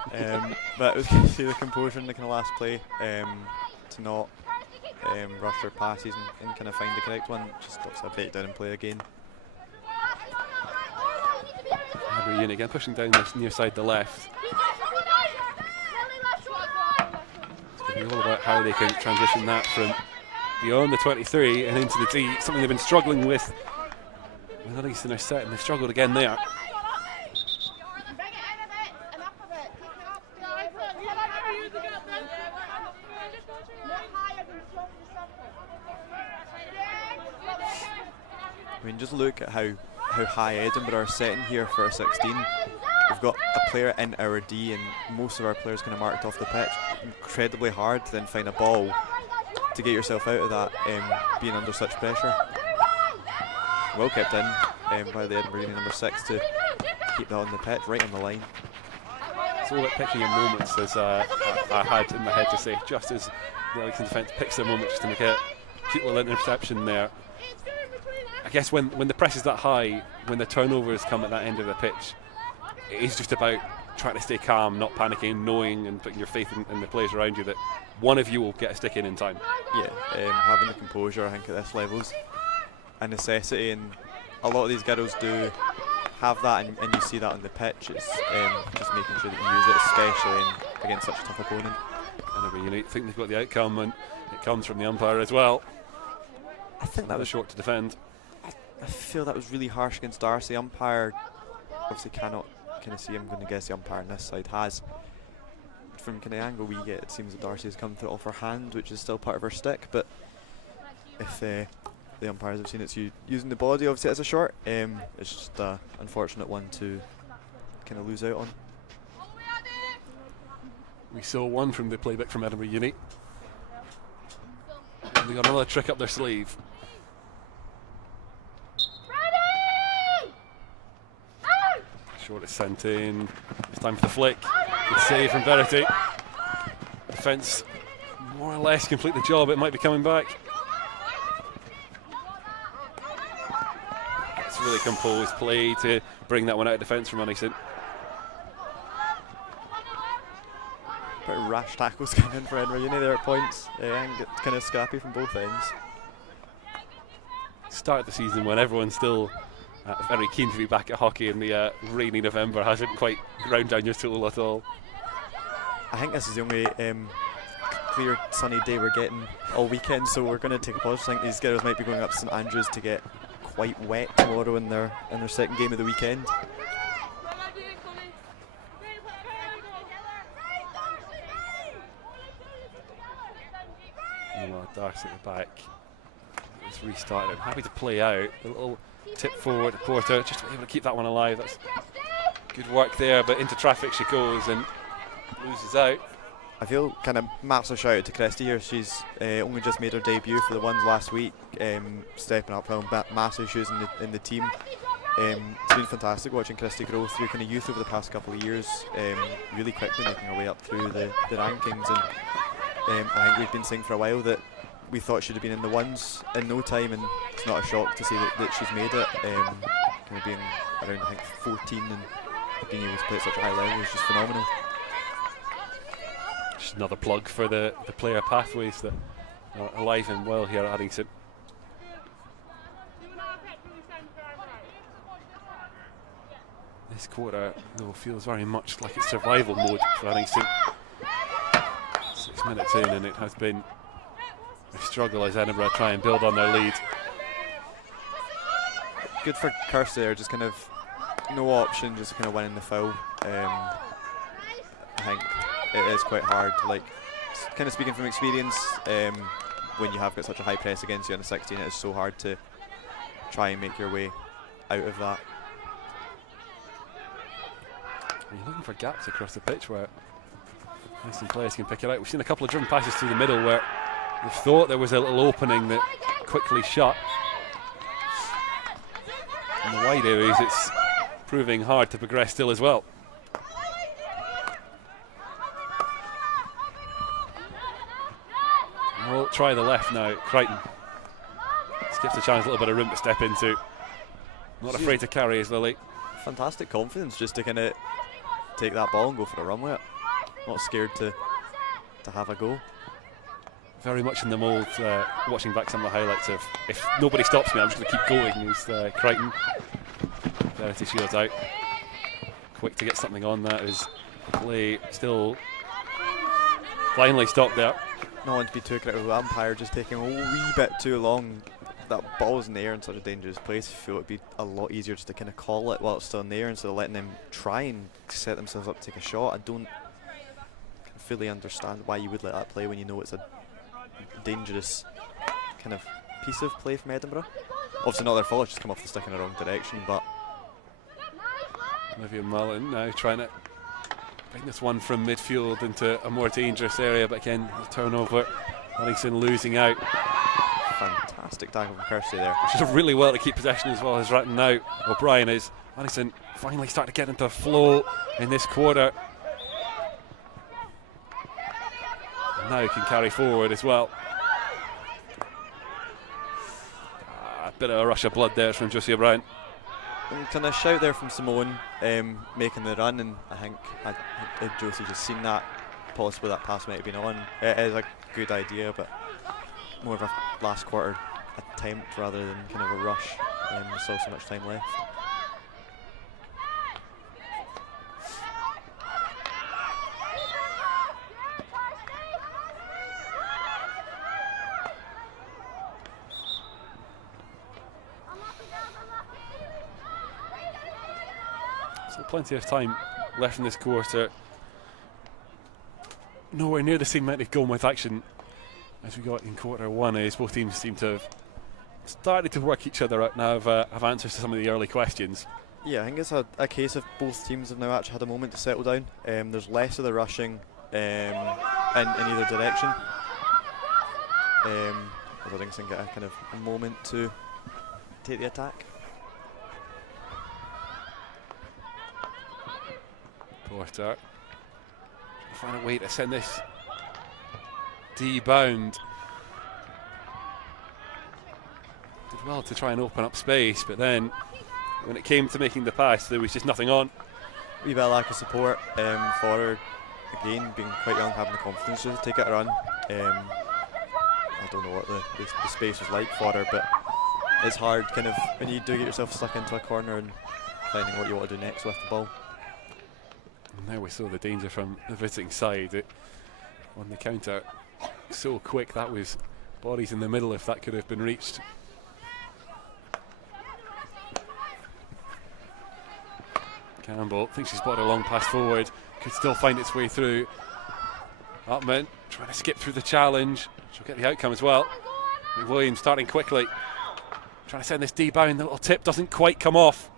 but it was good to see the composure in the kind of last play, to not rush their passes and kind of find the correct one. Just obviously a breakdown and play again. Edinburgh Uni again pushing down this near side, the left. It's going to be all about how they can transition that from beyond the 23 and into the D, something they've been struggling with. Uddingston are set and they've struggled again there. I mean, just look at how high Edinburgh are setting here for a 16. We've got a player in our D and most of our players kind of marked off the pitch. Incredibly hard to then find a ball to get yourself out of that, being under such pressure. Well kept in by the Edinburgh Uni number 6 to keep that on the pitch, right on the line. It's all about picking your moments, as I had in my head to say, just as the Uddingston defence picks their moment just to make a cute little interception there. I guess when the press is that high, when the turnovers come at that end of the pitch, it is just about trying to stay calm, not panicking, knowing and putting your faith in the players around you that one of you will get a stick in time. Yeah, having the composure, I think, at this level's a necessity, and a lot of these girls do have that, and you see that on the pitch. It's just making sure that you use it, especially against such a tough opponent. Edinburgh Uni think they've got the outcome, and it comes from the umpire as well. I think that was short to defend. I feel that was really harsh against Darcy. Umpire obviously cannot kind of see. I'm going to guess the umpire on this side has. From kind of angle we get, it seems that Darcy has come through off her hand, which is still part of her stick. But if the umpires have seen it's using the body, obviously as a short, it's just an unfortunate one to kind of lose out on. We saw one from the playbook from Edinburgh Uni. And they got another trick up their sleeve. Short is sent in. It's time for the flick. Good save from Verity. Defence more or less complete the job. It might be coming back. It's really composed play to bring that one out of defence from Uddingston. Pretty rash tackles coming in for Edinburgh Uni there at points. And it's kind of scrappy from both ends. Start of the season when everyone's still very keen to be back at hockey, in the rainy November hasn't quite ground down your soul at all. I think this is the only clear sunny day we're getting all weekend, so we're going to take a pause. I think these girls might be going up to St Andrews to get quite wet tomorrow in their second game of the weekend. Meanwhile, Darcy at the back. It's restarted. I'm happy to play out. A little tip forward to Porter, just able to keep that one alive. That's good work there, but into traffic she goes and loses out. I feel kind of massive shout out to Christy here. She's only just made her debut for the ones last week, stepping up, filling massive shoes in the team. It's been fantastic watching Christy grow through kind of youth over the past couple of years, really quickly making her way up through the rankings. And I think we've been saying for a while that we thought she'd have been in the ones in no time, and it's not a shock to see that she's made it. Kind of being around, I think, 14 and being able to play at such a high level is just phenomenal. Just another plug for the player pathways that are alive and well here at Uddingston. This quarter, though, feels very much like it's survival mode for Uddingston. 6 minutes in, and it has been a struggle as Edinburgh try and build on their lead. Good for Kirsty there, just kind of no option, just kind of winning the foul. I think it is quite hard to, like, kind of speaking from experience, when you have got such a high press against you on a 16, it is so hard to try and make your way out of that. You're looking for gaps across the pitch where Uddingston players can pick it out. We've seen a couple of driven passes through the middle where they thought there was a little opening that quickly shut. In the wide areas, it's proving hard to progress still as well. We'll try the left now, Crichton. This gives the chance a little bit of room to step into. Not afraid to carry his Lily. Fantastic confidence just to kind of take that ball and go for a run with it. Not scared to have a go. Very much in the mould, watching back some of the highlights of if nobody stops me, I'm just going to keep going. Is Crichton. Verity shields out. Quick to get something on that. Is play still finally stopped there. Not want to be too critical of the umpire, just taking a wee bit too long. That ball's in the air in such a dangerous place. I feel it would be a lot easier just to kind of call it while it's still in the air instead of letting them try and set themselves up to take a shot. I don't fully understand why you would let that play when you know it's a dangerous kind of piece of play from Edinburgh. Obviously not their fault, it's just come off the stick in the wrong direction, but Olivia Mullen now trying to bring this one from midfield into a more dangerous area, but again, the turnover. Uddingston losing out. fantastic tackle from Kirsty there. She's done really well to keep possession as well as right now. O'Brien is. Uddingston finally starting to get into flow in this quarter. And now he can carry forward as well. A bit of a rush of blood there from Josie O'Brien. And kind of shout there from Simone making the run, and I think Josie just seen that. Possibly that pass might have been on. It is a good idea, but more of a last quarter attempt rather than kind of a rush. There's still so much time left. So plenty of time left in this quarter. Nowhere near the same amount of goal with action as we got in quarter one, as both teams seem to have started to work each other out now, have answers to some of the early questions. Yeah, I think it's a case of both teams have now actually had a moment to settle down. There's less of the rushing in either direction. As Uddingston get a kind of a moment to take the attack. Porter find a way to send this D-bound. Did well to try and open up space, but then when it came to making the pass, there was just nothing on. Wee bit of lack of support for her. Again, being quite young, having the confidence to take it a run. I don't know what the space was like for her, but it's hard kind of when you do get yourself stuck into a corner and finding what you want to do next with the ball. Now we saw the danger from the visiting side on the counter. So quick, that was bodies in the middle if that could have been reached. Campbell thinks she's brought a long pass forward, could still find its way through. Upman trying to skip through the challenge. She'll get the outcome as well. McWilliams starting quickly, trying to send this D-bound. The little tip doesn't quite come off.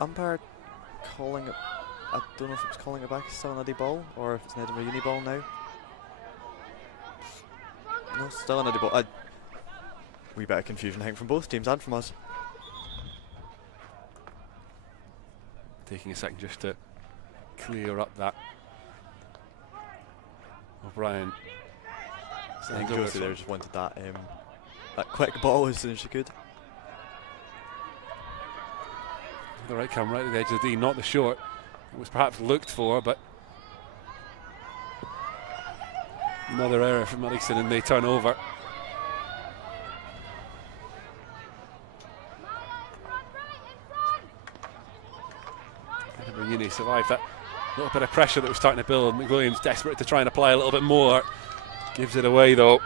Umpire calling it. I don't know if it's calling it back, it's still an Uddy ball, or if it's an Edinburgh Uni ball now. No, still an Uddy ball. Wee bit of confusion, I think, from both teams and from us. Taking a second just to clear up that. O'Brien. I think Josie there just wanted that quick ball as soon as she could. The right come right at the edge of the D, not the short. It was perhaps looked for, but another error from Uddingston and they turn over. Edinburgh Uni survived that little bit of pressure that was starting to build. McWilliams desperate to try and apply a little bit more. Gives it away though.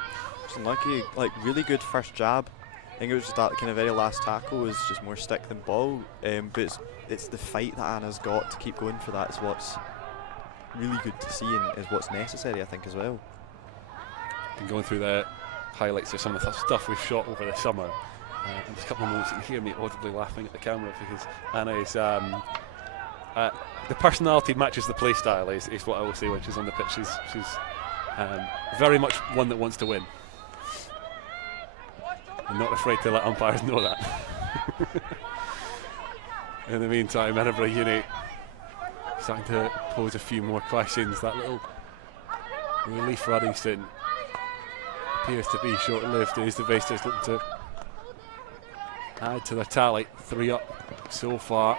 It's unlucky, like really good first jab. I think it was just that kind of very last tackle was just more stick than ball. But it's the fight that Anna's got to keep going for that is what's really good to see and is what's necessary, I think, as well. Been going through the highlights of some of the stuff we've shot over the summer. And there's a couple of moments you can hear me audibly laughing at the camera because Anna is the personality matches the play style is what I will say when she's on the pitch. She's very much one that wants to win. And not afraid to let umpires know that. In the meantime, Edinburgh Uni starting to pose a few more questions. That little relief for Uddingston appears to be short-lived as the Visitors looking to add to their tally. 3 up so far.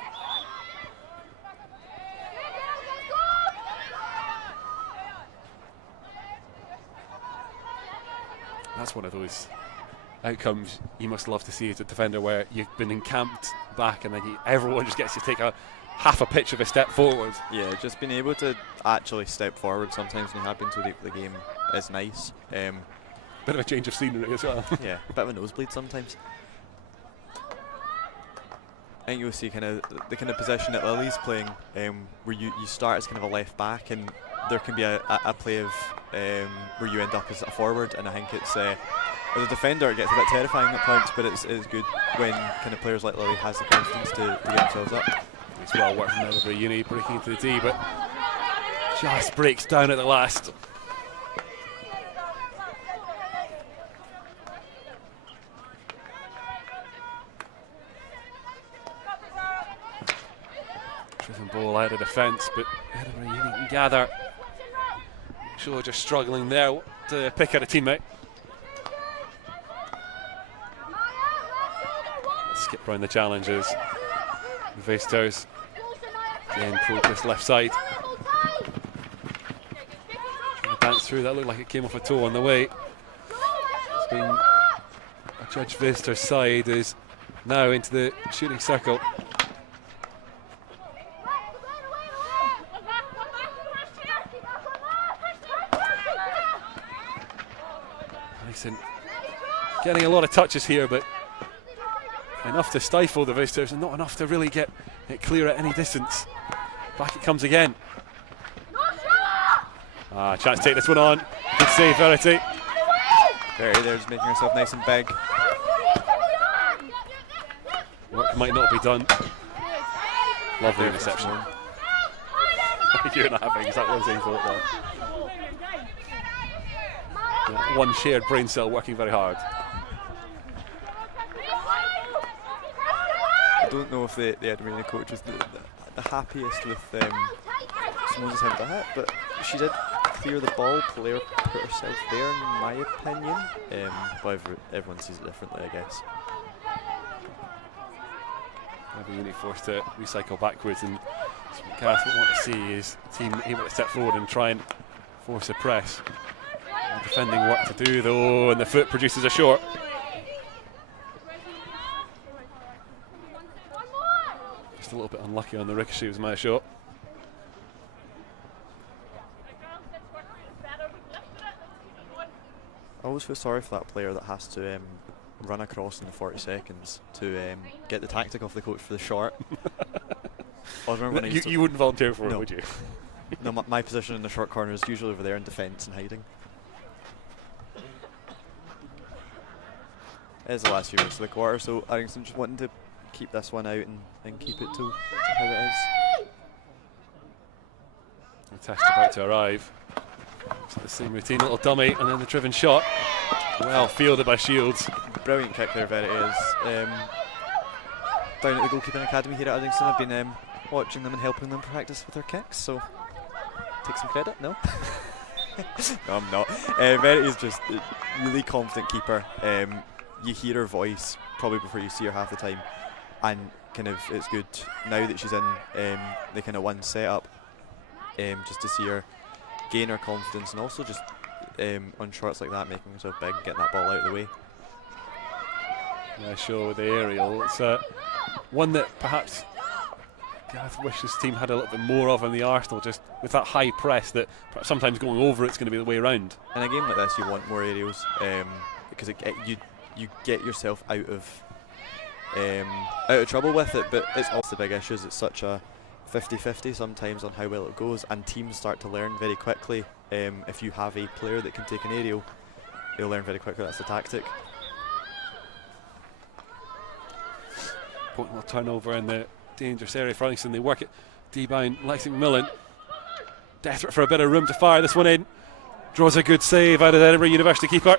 That's one of those outcomes you must love to see as a defender, where you've been encamped back and then everyone just gets to take a half a pitch of a step forward. Yeah, just being able to actually step forward sometimes when you have been so deep in the game is nice. Bit of a change of scenery as well. Yeah, a bit of a nosebleed sometimes. I think you'll see kind of the kind of position that Lily's playing, where you start as kind of a left back, and there can be a play of where you end up as a forward, and I think it's as a defender it gets a bit terrifying at points, but it's good when kind of players like Lily has the confidence to get themselves up. It's well worked from Edinburgh Uni, breaking into the D, but just breaks down at the last. Driven ball out of defence, but Edinburgh Uni can gather. Sure, just struggling there to pick out a teammate. Skip round the challenges. Visitors again progress left side. Trying to dance through that, looked like it came off a toe on the way. It's been a judge Visitor side is now into the shooting circle. Dyson getting a lot of touches here, but enough to stifle the Visitors and not enough to really get it clear at any distance. Back it comes again. Chance to take this one on. Good save, Verity. Verity there's making herself nice and big. Work might not be done. Lovely interception. You're not having exactly the same thought there. Yeah, one shared brain cell working very hard. I don't know if the Edinburgh coach was the happiest with Simone's attempt at it, but she did clear the ball. Player put herself there, in my opinion. But everyone sees it differently, I guess. Edinburgh Uni forced to recycle backwards, and what Gareth would want to see is the team able to step forward and try and force a press. Defending work to do though, and the foot produces a short. Just a little bit unlucky on the ricochet, was my shot. I always feel sorry for that player that has to run across in the 40 seconds to get the tactic off the coach for the short. I remember when you wouldn't volunteer for it, would you? No, my position in the short corner is usually over there in defence and hiding. It is the last few minutes of the quarter, so Uddingston just wanting to keep this one out and keep it to how it is. The test about to arrive. It's the same routine, little dummy, and then the driven shot. Well fielded by Shields. Brilliant kick there, Verity is. Down at the goalkeeping academy here at Uddingston, I've been watching them and helping them practice with their kicks, so take some credit, no? No, I'm not. Verity is just a really confident keeper. You hear her voice probably before you see her half the time, and kind of it's good now that she's in the kind of one setup, just to see her gain her confidence, and also just on shots like that making herself big, getting that ball out of the way. Yeah, sure, with the aerial. It's one that perhaps Gareth wishes his team had a little bit more of in the Arsenal, just with that high press that perhaps sometimes going over it's going to be the way around. In a game like this you want more aerials, because you get yourself out of trouble with it, but it's also the big issues. It's such a 50-50 sometimes on how well it goes, and teams start to learn very quickly. If you have a player that can take an aerial, they'll learn very quickly that's the tactic. Point well turnover in the dangerous area for Uddingston. They work it D-bound Lexington Millen. Desperate for a bit of room to fire this one in. Draws a good save out of the Edinburgh University keeper.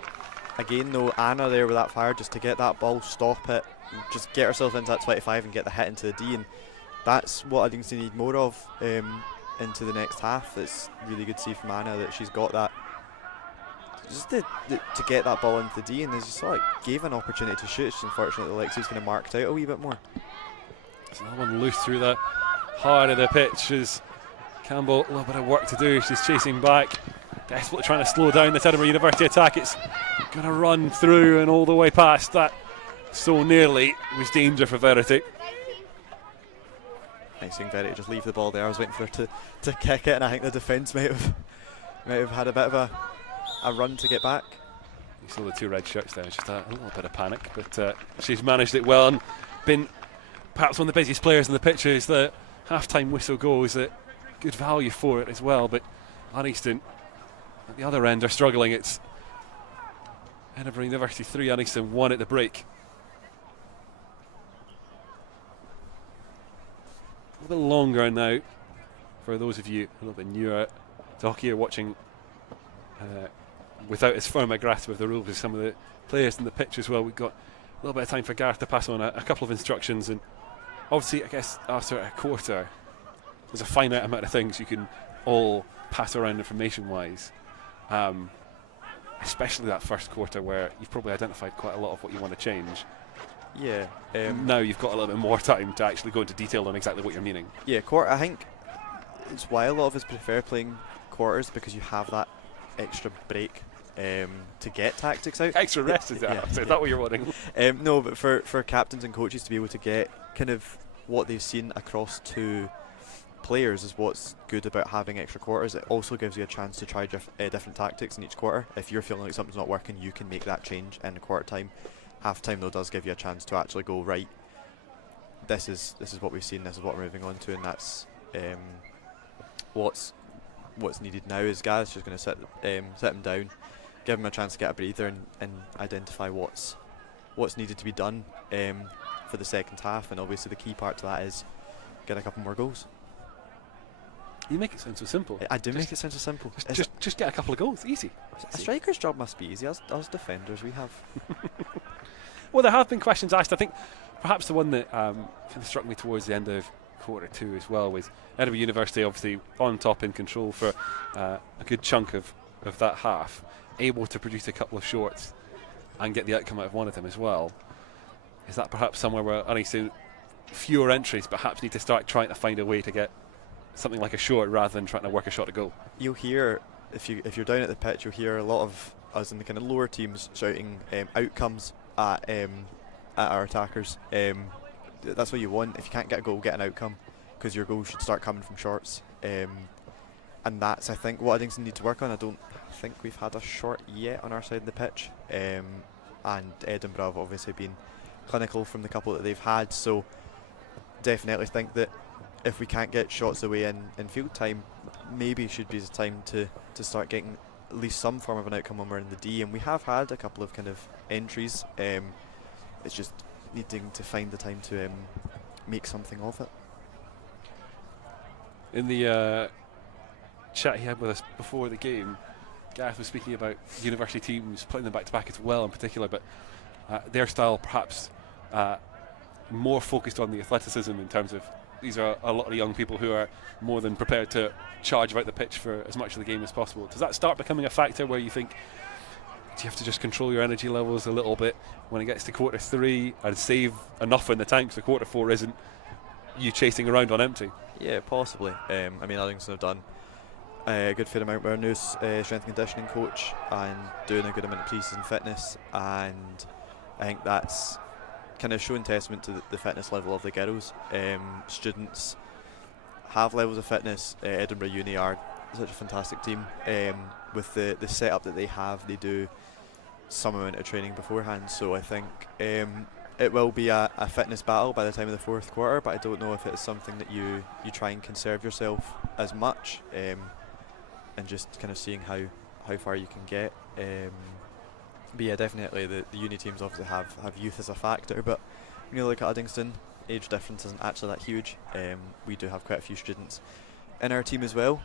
Again though, Anna there with that fire just to get that ball, stop it, just get herself into that 25 and get the hit into the D, and that's what Uddingston need more of into the next half. It's really good to see from Anna that she's got that. Just to get that ball into the D, and they just like gave an opportunity to shoot. Just unfortunately, Alexi's kind of marked out a wee bit more. There's another one loose through the heart of the pitch as Campbell, a little bit of work to do. She's chasing back, desperately trying to slow down this Edinburgh University attack. It's going to run through and all the way past that. So nearly was danger for Verity. Nice seeing Verity just leave the ball there. I was waiting for her to kick it, and I think the defence might have had a bit of a run to get back. You saw the two red shirts there, just a little bit of panic, but she's managed it well and been perhaps one of the busiest players in the pitch. As the half-time whistle goes, good value for it as well, but Uddingston at the other end are struggling. It's Edinburgh University 3, Uddingston 1 at the break. A little bit longer now for those of you a little bit newer to hockey or watching without as firm a grasp of the rules as some of the players in the pitch as well. We've got a little bit of time for Gareth to pass on a couple of instructions, and obviously I guess after a quarter there's a finite amount of things you can all pass around information wise, especially that first quarter where you've probably identified quite a lot of what you want to change. Yeah. Now you've got a little bit more time to actually go into detail on exactly what you're meaning. Yeah, quarter. I think it's why a lot of us prefer playing quarters, because you have that extra break to get tactics out. Extra rest, is that? Yeah. So is that what you're wanting? No, but for captains and coaches to be able to get kind of what they've seen across two players is what's good about having extra quarters. It also gives you a chance to try different tactics in each quarter. If you're feeling like something's not working, you can make that change in the quarter time. Half time though does give you a chance to actually go, right, this is what we've seen, this is what we're moving on to, and that's what's needed now. Is Gaz just going to sit him down, give him a chance to get a breather and identify what's needed to be done for the second half. And obviously the key part to that is get a couple more goals. You make it sound so simple. I do make it sound so simple. Just get a couple of goals, easy. A striker's job must be easy. Us defenders, we have. Well, there have been questions asked. I think perhaps the one that kind of struck me towards the end of quarter two as well was Edinburgh University obviously on top in control for a good chunk of that half, able to produce a couple of shorts and get the outcome out of one of them as well. Is that perhaps somewhere where Uddingston, fewer entries, perhaps need to start trying to find a way to get something like a short rather than trying to work a shot to goal? You'll hear, if you're down at the pitch, you'll hear a lot of us in the kind of lower teams shouting outcomes at our attackers. That's what you want. If you can't get a goal, get an outcome, because your goal should start coming from shorts. And that's, I think, what Uddingston need to work on. I don't think we've had a short yet on our side of the pitch, and Edinburgh have obviously been clinical from the couple that they've had, so definitely think that if we can't get shots away in field time, maybe should be the time to start getting at least some form of an outcome when we're in the D. And we have had a couple of kind of entries. It's just needing to find the time to make something of it. In the chat he had with us before the game, Gareth was speaking about university teams putting them back to back as well in particular, but their style perhaps more focused on the athleticism in terms of these are a lot of young people who are more than prepared to charge about the pitch for as much of the game as possible. Does that start becoming a factor where you think, do you have to just control your energy levels a little bit when it gets to quarter three and save enough in the tank so quarter four isn't you chasing around on empty? Yeah, possibly. I mean, Uddingston have done a good fair amount with our new strength and conditioning coach and doing a good amount of pre-season fitness, and I think that's kind of showing testament to the fitness level of the girls. Students have levels of fitness. Edinburgh Uni are such a fantastic team. With the setup that they have, they do some amount of training beforehand, so I think it will be a fitness battle by the time of the fourth quarter, but I don't know if it's something that you try and conserve yourself as much, and just kind of seeing how far you can get. But yeah, definitely the uni teams obviously have youth as a factor, but when you look at Uddingston, age difference isn't actually that huge. We do have quite a few students in our team as well,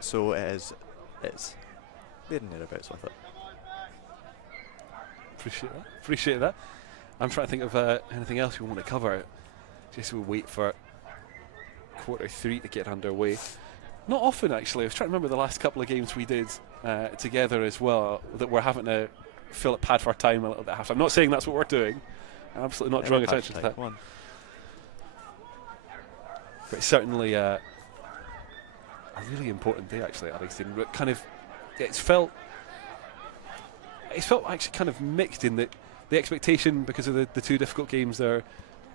so it's there and thereabouts with it. Appreciate that. I'm trying to think of anything else we want to cover. Just we'll wait for quarter 3 to get underway. Not often, actually. I was trying to remember the last couple of games we did together as well, that we're having to fill up pad for time a little bit. I'm not saying that's what we're doing. I'm absolutely not drawing attention to that. One. But it's certainly a really important day, actually, at Uddingston. Kind of, it's felt actually kind of mixed in that the expectation, because of the two difficult games that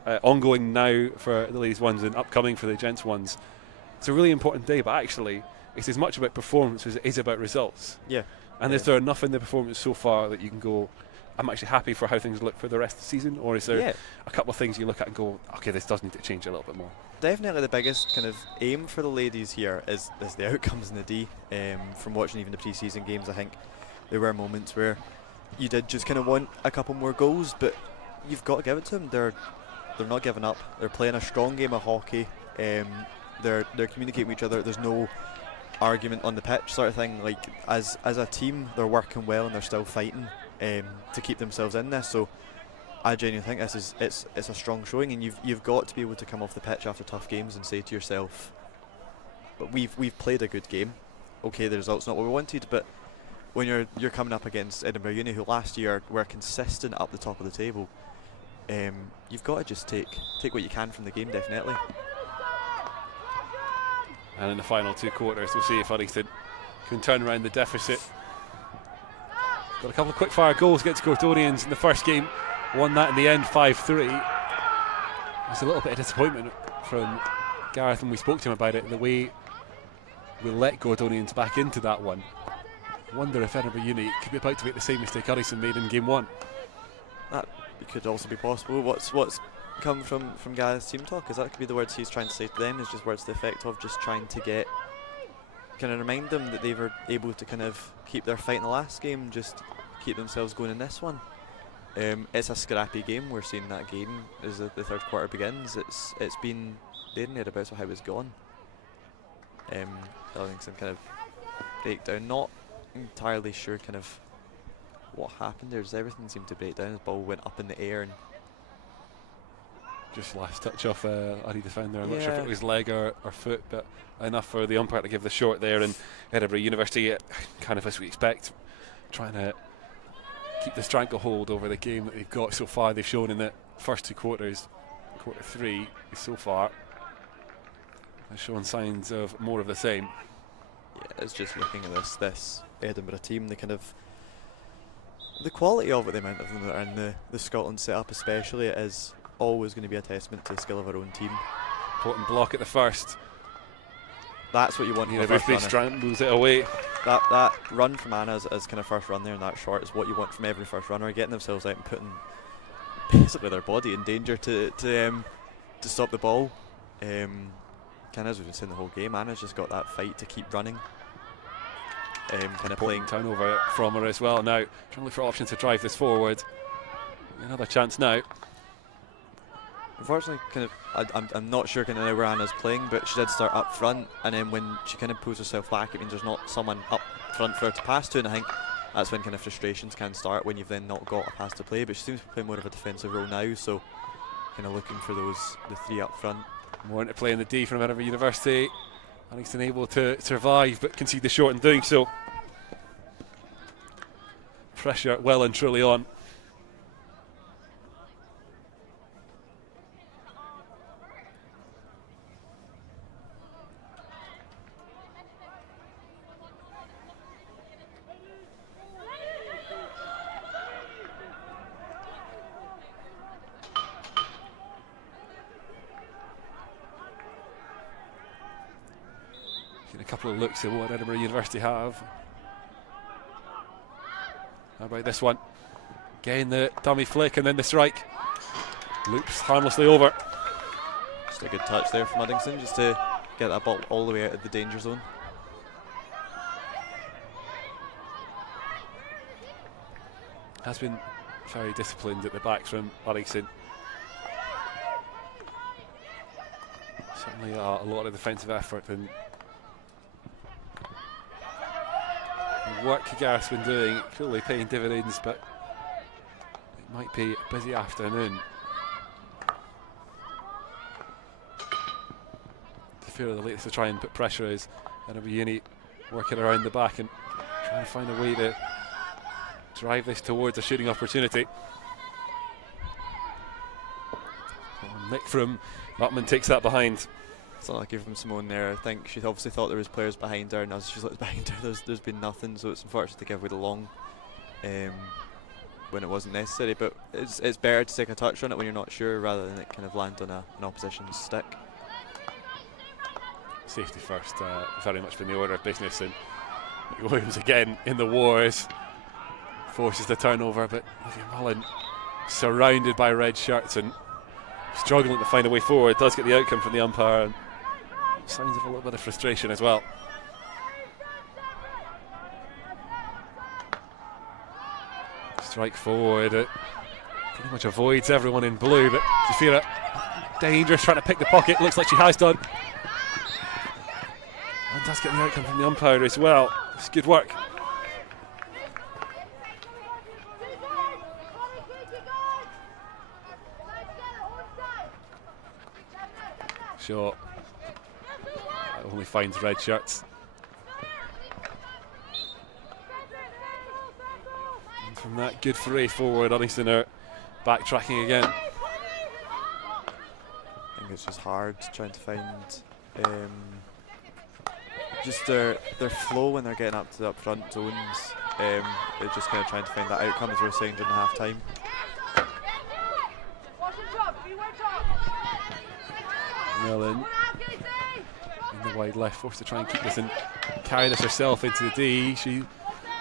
are ongoing now for the ladies' ones and upcoming for the gents' ones. It's a really important day, but actually it's as much about performance as it is about results. Yeah. And is there enough in the performance so far that you can go, I'm actually happy for how things look for the rest of the season? Or is there a couple of things you look at and go, okay, this does need to change a little bit more? Definitely the biggest kind of aim for the ladies here is the outcomes in the D. From watching even the pre-season games, I think there were moments where you did just kind of want a couple more goals, but you've got to give it to them. They're not giving up. They're playing a strong game of hockey. They're communicating with each other. There's no argument on the pitch, sort of thing. Like as a team, they're working well and they're still fighting to keep themselves in this. So I genuinely think it's a strong showing, and you've got to be able to come off the pitch after tough games and say to yourself, but we've played a good game. Okay, the result's not what we wanted, but when you're coming up against Edinburgh Uni, who last year were consistent up the top of the table, you've got to just take what you can from the game, definitely. And in the final 2 quarters, we'll see if Uddingston can turn around the deficit. Got a couple of quick-fire goals against Gordonians in the first game. Won that in the end, 5-3. There's a little bit of disappointment from Gareth when we spoke to him about it, the way we let Gordonians back into that one. Wonder if Edinburgh Uni could be about to make the same mistake Uddingston made in game 1. That could also be possible. What's come from Gareth's team talk is that could be the words he's trying to say to them, is just words to the effect of just trying to kind of remind them that they were able to kind of keep their fight in the last game, just keep themselves going in this one. It's a scrappy game. We're seeing that game as the third quarter begins. It's been there and thereabouts of how it's gone. Uddingston kind of breakdown, not entirely sure kind of what happened there. Just everything seemed to break down. The ball went up in the air and just last touch off Uddy defender. I'm not sure if it was leg or foot, but enough for the umpire to give the short there. And Edinburgh University, kind of as we expect, trying to keep the stranglehold over the game that they've got so far. They've shown in the first 2 quarters. Quarter 3 so far has shown signs of more of the same. Yeah, it's just looking at this Edinburgh team, the quality of it, the amount of them that are in the Scotland setup especially, it is always going to be a testament to the skill of our own team. Important block at the first. That's what you want from the first University runner. moves it away. That run from Anna as kind of first run there in that short is what you want from every first runner, getting themselves out and putting basically their body in danger to stop the ball. Kind of as we've been saying the whole game, Anna's just got that fight to keep running. Kind of playing turnover from her as well. Now trying to look for options to drive this forward. Another chance now. Unfortunately, kind of, I'm not sure kind of where Anna's playing, but she did start up front, and then when she kind of pulls herself back, it means there's not someone up front for her to pass to, and I think that's when kind of frustrations can start, when you've then not got a pass to play. But she seems to be playing more of a defensive role now, so kind of looking for the 3 up front. More to play in the D from Edinburgh University. Uddingston able to survive, but concede the short in doing so. Pressure well and truly on. A couple of looks at what Edinburgh University have. How about this one? Again, the dummy flick and then the strike. Loops harmlessly over. Just a good touch there from Uddingston, just to get that ball all the way out of the danger zone. Has been very disciplined at the backs from Uddingston. Certainly a lot of defensive effort and work Gareth's been doing, clearly paying dividends, but it might be a busy afternoon. Safira, the latest to try and put pressure, is Edinburgh Uni working around the back and trying to find a way to drive this towards a shooting opportunity. Nick from Ruttman takes that behind. It's not lucky from Simone there. I think she obviously thought there was players behind her, and as she's looked behind her, there's been nothing. So it's unfortunate to give away the long when it wasn't necessary. But it's better to take a touch on it when you're not sure, rather than it kind of land on an opposition's stick. Safety first, very much been the order of business, and Williams again in the wars forces the turnover, but Olivia Mullen surrounded by red shirts and struggling to find a way forward. Does get the outcome from the umpire, and signs of a little bit of frustration as well. Strike forward, it pretty much avoids everyone in blue, but Safira dangerous, trying to pick the pocket, looks like she has done, and does get the outcome from the umpire as well. It's good work. Shot only finds red shirts. And from that good foray forward, Uddingston are backtracking again. I think it's just hard trying to find just their flow when they're getting up to the up front zones. They're just kind of trying to find that outcome, as we were saying during half time. Millen in the wide left, forced to try and keep this and carry this herself into the D. She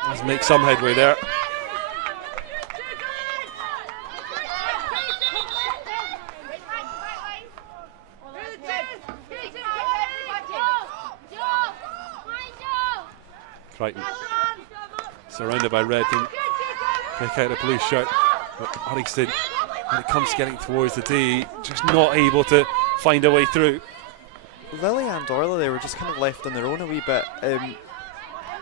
does make some headway there. Crichton, surrounded by red, can pick out a blue shirt, but Uddingston, when it comes to getting towards the D, just not able to find a way through. Lily and Orla, they were just kind of left on their own a wee bit,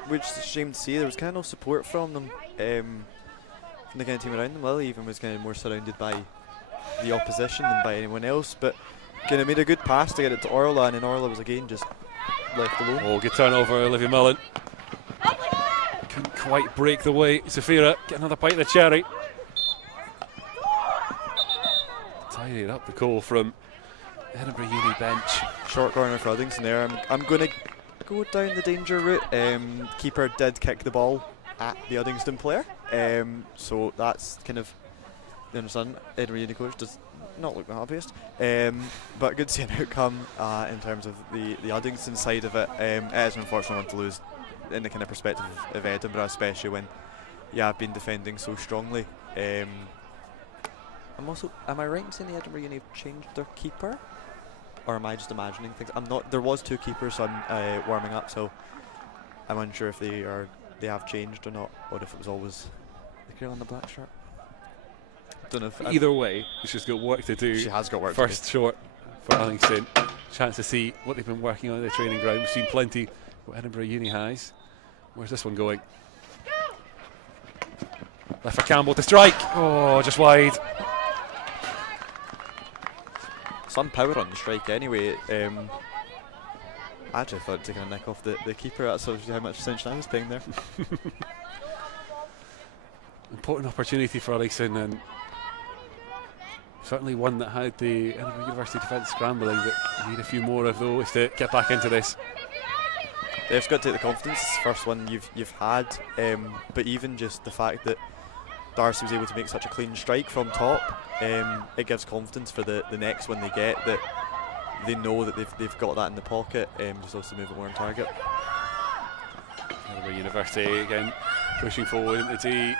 which is a shame to see. There was kind of no support from them, from the kind of team around them. Lily even was kind of more surrounded by the opposition than by anyone else, but kind of made a good pass to get it to Orla, and then Orla was again just left alone. Oh, good turnover, Olivia Mullen. Couldn't quite break the way. Safira get another bite of the cherry. Tidied up the call from Edinburgh Uni bench. Short corner for Uddingston there. I'm going to go down the danger route. Keeper did kick the ball at the Uddingston player, so that's kind of, you understand, Edinburgh Uni coach does not look the happiest, but good to see an outcome in terms of the Uddingston side of it. It is an unfortunate one to lose in the kind of perspective of Edinburgh, especially when you have been defending so strongly. Am I right in saying the Edinburgh Uni have changed their keeper, or am I just imagining things? I'm not. There was two keepers, so I'm warming up, so I'm unsure if they have changed or not, or if it was always the girl in the black shirt. Don't know. If Either way, she's got work to do. She has got work First to do. short for Uddingston. Chance to see what they've been working on in the training ground. We've seen plenty what Edinburgh Uni has. Where's this one going? Left for Campbell to strike. Oh, just wide. Some power on the strike anyway. I actually thought taking a nick off the keeper. That's obviously how much attention I was paying there. Important opportunity for Uddingston, and certainly one that had the Edinburgh University defence scrambling, but you need a few more of those to get back into this. They've got to take the confidence. It's the first one you've had, but even just the fact that Darcy was able to make such a clean strike from top, it gives confidence for the next one they get, that they know that they've got that in the pocket, just also move it more on target. Edinburgh University again pushing forward into D.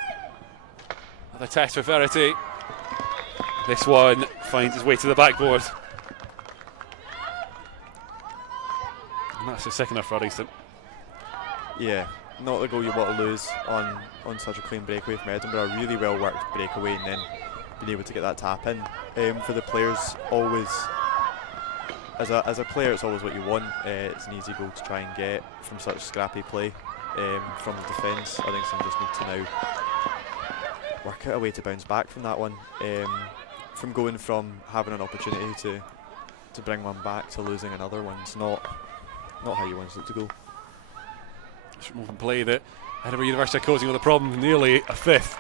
Another test for Verity. This one finds its way to the backboard. And that's the second for Uddingston. Yeah, not the goal you want to lose on such a clean breakaway from Edinburgh. A really well worked breakaway, and then being able to get that tap in. For the players, always, as a player, it's always what you want. It's an easy goal to try and get from such scrappy play from the defence. Uddingston just need to now work out a way to bounce back from that one. From going from having an opportunity to to bring one back to losing another one's not how you want it to go. Just move and play that Edinburgh University are causing with a problem, nearly a fifth.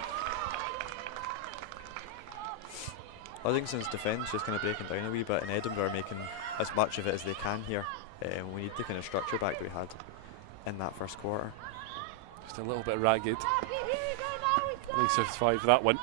Uddingston's defence just kind of breaking down a wee bit, and Edinburgh are making as much of it as they can here. We need the kind of structure back that we had in that first quarter. Just a little bit ragged. At least 5 for that one.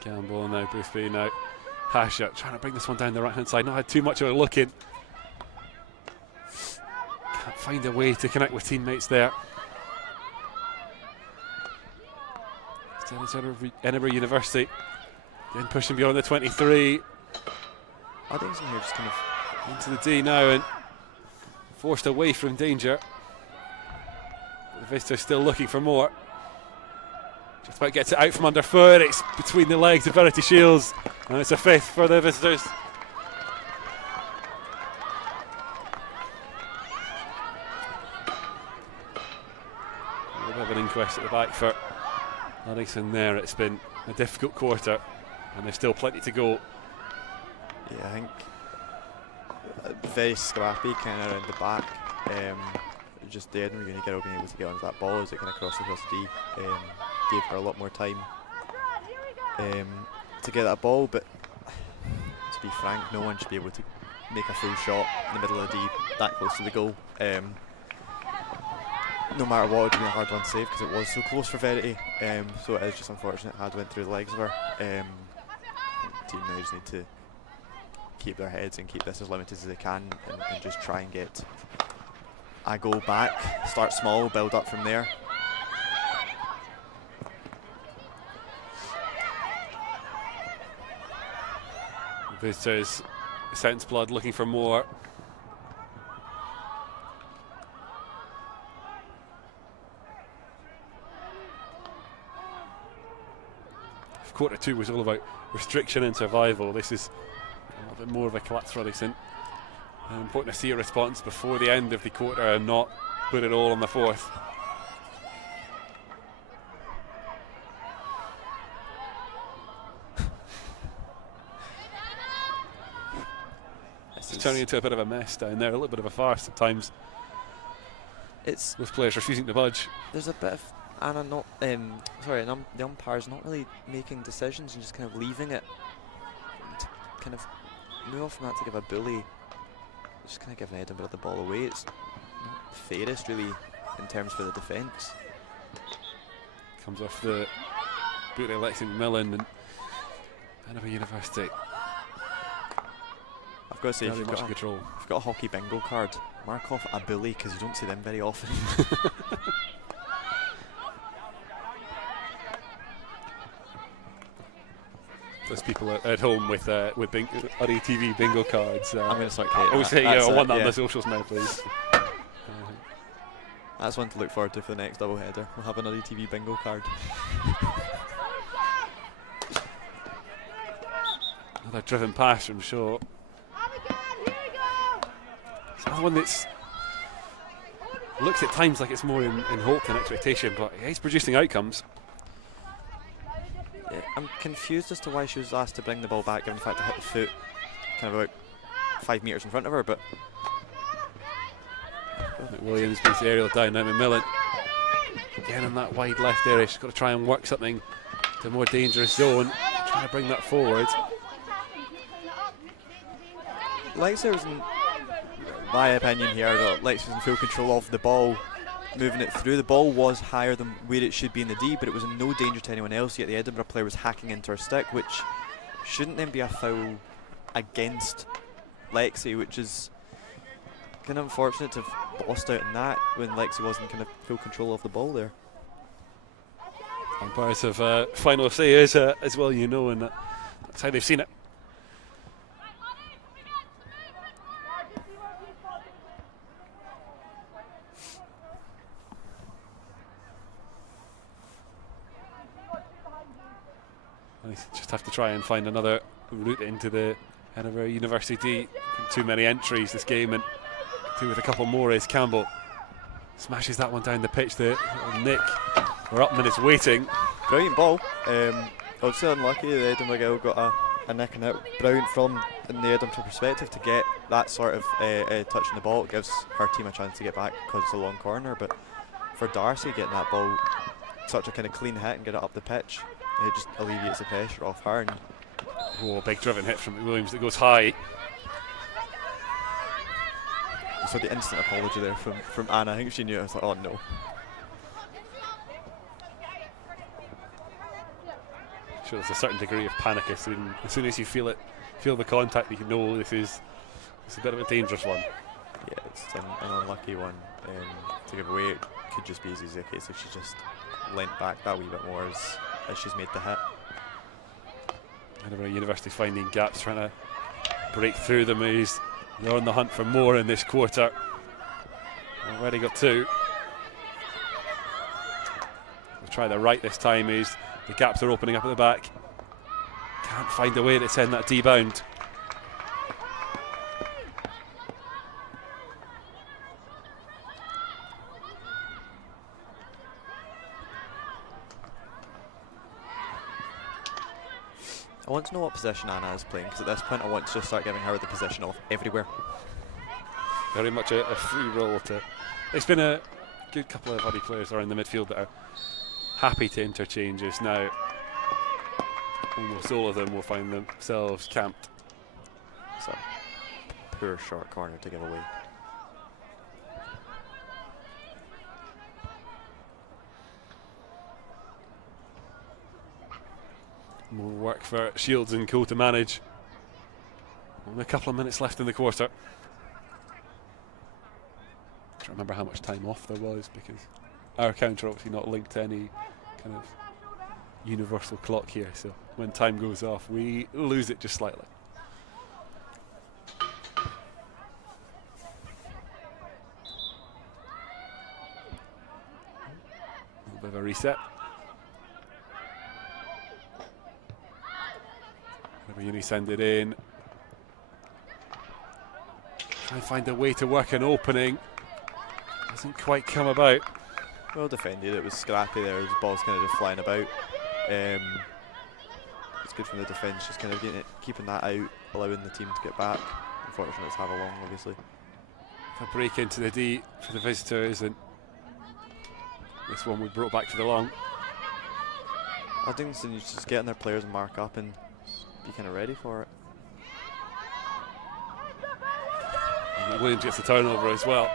Campbell now, Boothby now. Hasha trying to bring this one down the right hand side. Not had too much of a look in. Can't find a way to connect with teammates there. Still it's Edinburgh University. Then pushing beyond the 23. Uddingston here just kind of Into the D now and forced away from danger. The visitors still looking for more. Just about gets it out from underfoot. It's between the legs of Verity Shields, and it's a fifth for the visitors. A little bit of an inquest at the back for Uddingston there. It's been a difficult quarter, and there's still plenty to go. Yeah, I think very scrappy kind of around the back. Just the Edinburgh Uni girl being able to get onto that ball as it kind of crosses across the D. Gave her a lot more time to get that ball, but to be frank, no one should be able to make a full shot in the middle of the D that close to the goal. No matter what, it would be a hard one to save because it was so close for Verity. So it is just unfortunate. Had went through the legs of her. The team now just need to keep their heads and keep this as limited as they can, and just try and get a goal back. Start small, build up from there. Visitors, Sense Blood looking for more. If quarter 2 was all about restriction and survival, this is a little bit more of a collapse for Uddingston. Important to see a response before the end of the quarter and not put it all on the fourth. It's turning into a bit of a mess down there, a little bit of a farce at times. It's with players refusing to budge. There's a bit of the umpire's not really making decisions and just kind of leaving it to kind of move off from that to give a bully. Just kind of giving Edinburgh the ball away. It's not the fairest really in terms for the defence. Comes off the boot of Lexi McMillan and Edinburgh University. I've got to say, if you've got a hockey bingo card, mark off a bully because you don't see them very often. Those people at home with UDDY TV bingo cards. I'm going to start creating always say, I want that on the socials now, please. That's one to look forward to for the next double header. We'll have an UDDY TV bingo card. Another driven pass from Shaw. It's another one that's looks at times like it's more in hope than expectation, but he's producing outcomes. Yeah, I'm confused as to why she was asked to bring the ball back, given the fact it hit the foot kind of about 5 metres in front of her. But Williams brings the aerial down now. McMillan again in that wide left area. She's got to try and work something to a more dangerous zone, trying to bring that forward. Lexi was in my opinion here, that Lex was in full control of the ball, moving it through. The ball was higher than where it should be in the D, but it was in no danger to anyone else, yet the Edinburgh player was hacking into her stick, which shouldn't then be a foul against Lexi, which is kind of unfortunate to have lost out on that when Lexi wasn't kind of full control of the ball there. Umpires have final say as well, you know, and that's how they've seen it. They just have to try and find another route into the Edinburgh University. Too many entries this game, and with a couple more as Campbell smashes that one down the pitch. The Nick Ruppman is waiting. Brilliant ball. Obviously unlucky the Edinburgh girl got a nick in it. Brilliant from in the Edinburgh perspective to get that sort of touch in the ball. It gives her team a chance to get back because it's a long corner, but for Darcy getting that ball such a kind of clean hit and get it up the pitch, it just alleviates the pressure off her. And oh, big driven hit from Williams that goes high. so the instant apology there from Anna. I think she knew it. I was like, oh no. Sure, there's a certain degree of panic as soon as you feel the contact, you know it's a bit of a dangerous one. Yeah, it's an unlucky one to give away. It could just be as easy a case if she just leant back that wee bit more as she's made the hit. Edinburgh University finding gaps, trying to break through them. They're on the hunt for more in this quarter. Already got two. We'll try the right this time. The gaps are opening up at the back. Can't find a way to send that D-bound. I want to know what position Anna is playing, because at this point I want to just start giving her the position off everywhere. Very much a free role to. It's been a good couple of Uddy players around the midfield that are happy to interchange us now. Almost all of them will find themselves camped. So, poor short corner to give away. More work for Shields and Co to manage. Only a couple of minutes left in the quarter. I don't remember how much time off there was, because our counter obviously not linked to any kind of universal clock here, so when time goes off we lose it just slightly. A little bit of a reset. Uni send it in. Try and find a way to work an opening. Doesn't quite come about. Well defended, it was scrappy there, the ball's kind of just flying about. It's good from the defence, just kind of keeping that out, allowing the team to get back. Unfortunately it's have a long, obviously. A break into the D for the visitors, and this one we brought back to the long. Uddingston is just getting their players to mark up and be kind of ready for it. And Williams gets the turnover as well.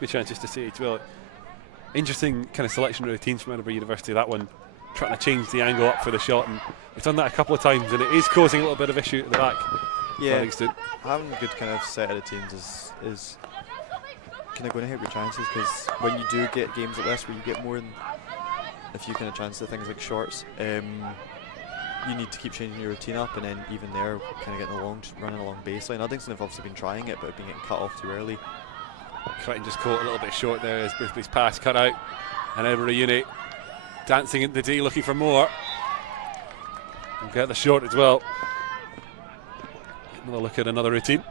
Good chance just to see it. Well, interesting kind of selection routines from Edinburgh University. That one trying to change the angle up for the shot, and it's done that a couple of times, and it is causing a little bit of issue at the back. Yeah, having a good kind of set of the teams is kind of going to help your chances, because when you do get games like this where you get more than a few kind of chances at things like shorts, you need to keep changing your routine up, and then even there, kind of getting running along baseline. Uddingston have obviously been trying it, but have been getting cut off too early. Crichton just caught a little bit short there as Boothby's pass cut out, and Edinburgh Uni dancing into the D, looking for more. And get the short as well. Another look at another routine.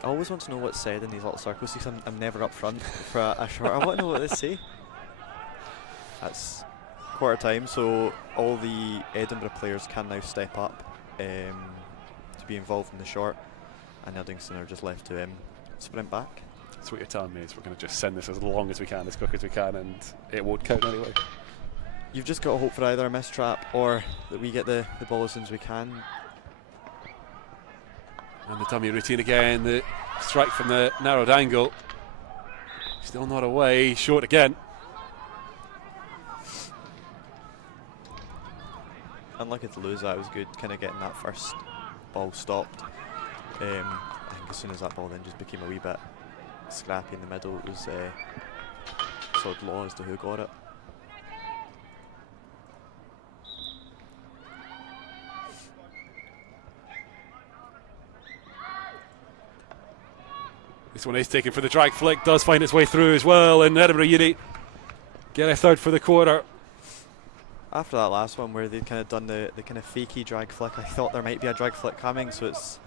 I always want to know what's said in these little circles, because I'm never up front for a short. I want to know what they say. That's quarter time, so all the Edinburgh players can now step up to be involved in the short, and Uddingston are just left to sprint back. That's what you're telling me, is we're going to just send this as long as we can, as quick as we can, and it won't count anyway. You've just got to hope for either a missed trap or that we get the ball as soon as we can. And the dummy routine again, the strike from the narrowed angle. Still not away, short again. Unlucky to lose that, it was good kind of getting that first ball stopped. I think as soon as that ball then just became a wee bit scrappy in the middle, it was sod law as to who got it. This one is taken for the drag flick, does find its way through as well, and Edinburgh Uni get a third for the quarter. After that last one where they'd kind of done the kind of fakey drag flick, I thought there might be a drag flick coming, so it's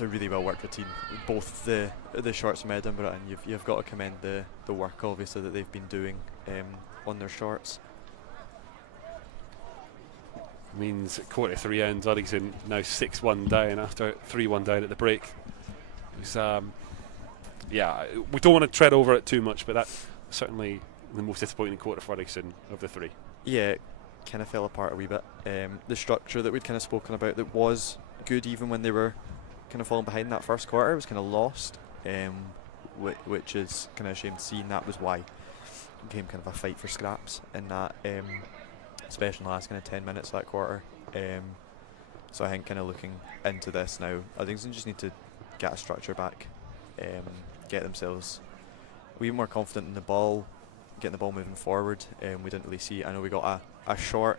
a really well worked routine. Both the shorts from Edinburgh, and you've got to commend the work obviously that they've been doing on their shorts. Means at quarter 3 ends, Uddingston now 6-1 down after 3-1 down at the break. It was, yeah, we don't want to tread over it too much, but that's certainly the most disappointing quarter for Uddingston of the 3. Yeah, it kind of fell apart a wee bit. The structure that we'd kind of spoken about that was good even when they were kind of falling behind that first quarter was kind of lost, which is kind of a shame to see, and that was why it became kind of a fight for scraps in that, especially in the last kind of 10 minutes of that quarter. So I think kind of looking into this now, Uddingston just need to get a structure back, get themselves a wee more confident in the ball, getting the ball moving forward. We didn't really see, I know we got a short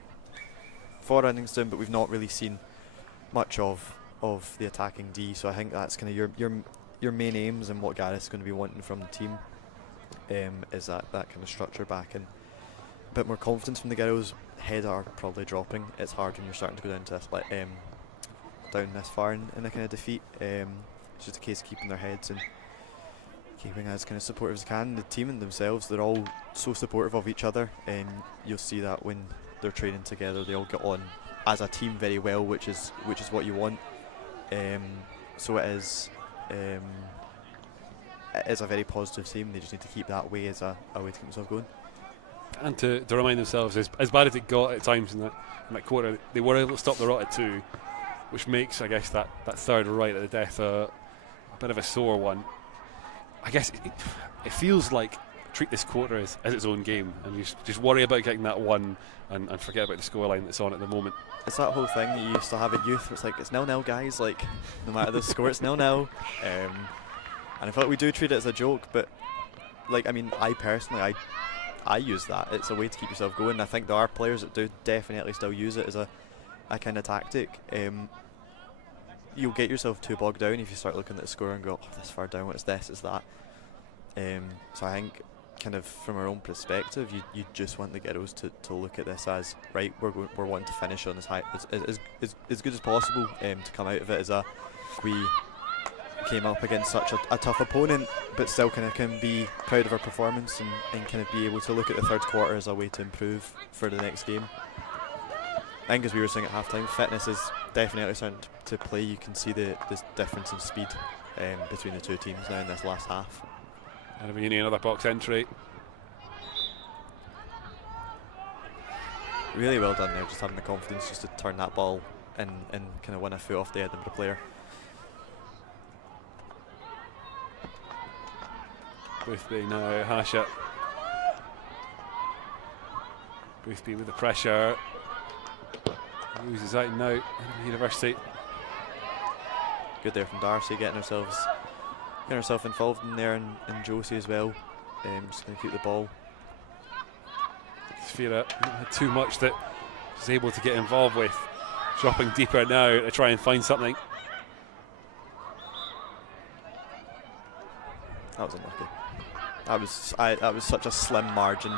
for Uddingston, but we've not really seen much of the attacking D, so I think that's kind of your main aims and what Gareth's going to be wanting from the team, is that kind of structure back and a bit more confidence from the girls. Head are probably dropping. It's hard when you're starting to go down to this, down this far in a kind of defeat. It's just a case of keeping their heads and keeping as kind of supportive as can. The team and themselves, they're all so supportive of each other, and you'll see that when they're training together, they all get on as a team very well, which is what you want. So it is a very positive team. They just need to keep that way as a way to keep themselves going. And to remind themselves, as bad as it got at times in that quarter, they were able to stop the rot at 2, which makes, I guess, that third right at the death a bit of a sore one. I guess it feels like treat this quarter as its own game, and you just worry about getting that one and forget about the scoreline that's on at the moment. It's that whole thing you used to have in youth where it's like, it's 0-0 guys, like no matter the score it's 0-0, and I feel like we do treat it as a joke, but like, I mean, I personally I use that. It's a way to keep yourself going. I think there are players that do definitely still use it as a kind of tactic. You'll get yourself too bogged down if you start looking at the score and go, oh, this far down, what's this, is that. So I think kind of from our own perspective, you just want the girls to look at this as, right, we're wanting to finish on as high as good as possible, to come out of it as we came up against such a tough opponent, but still kind of can be proud of our performance and kind of be able to look at the third quarter as a way to improve for the next game. I think, as we were saying at half-time, fitness is definitely starting to play. You can see this difference in speed between the two teams now in this last half. And we need another box entry. Really well done there, just having the confidence just to turn that ball and kind of win a foot off the Edinburgh player. Boothby now, Hasha. Boothby with the pressure. Loses out now, Edinburgh University. Good there from Darcy, getting herself involved in there, and Josie as well. Just going to keep the ball. Sphera had too much that she's able to get involved with. Dropping deeper now to try and find something. That was unlucky. That was such a slim margin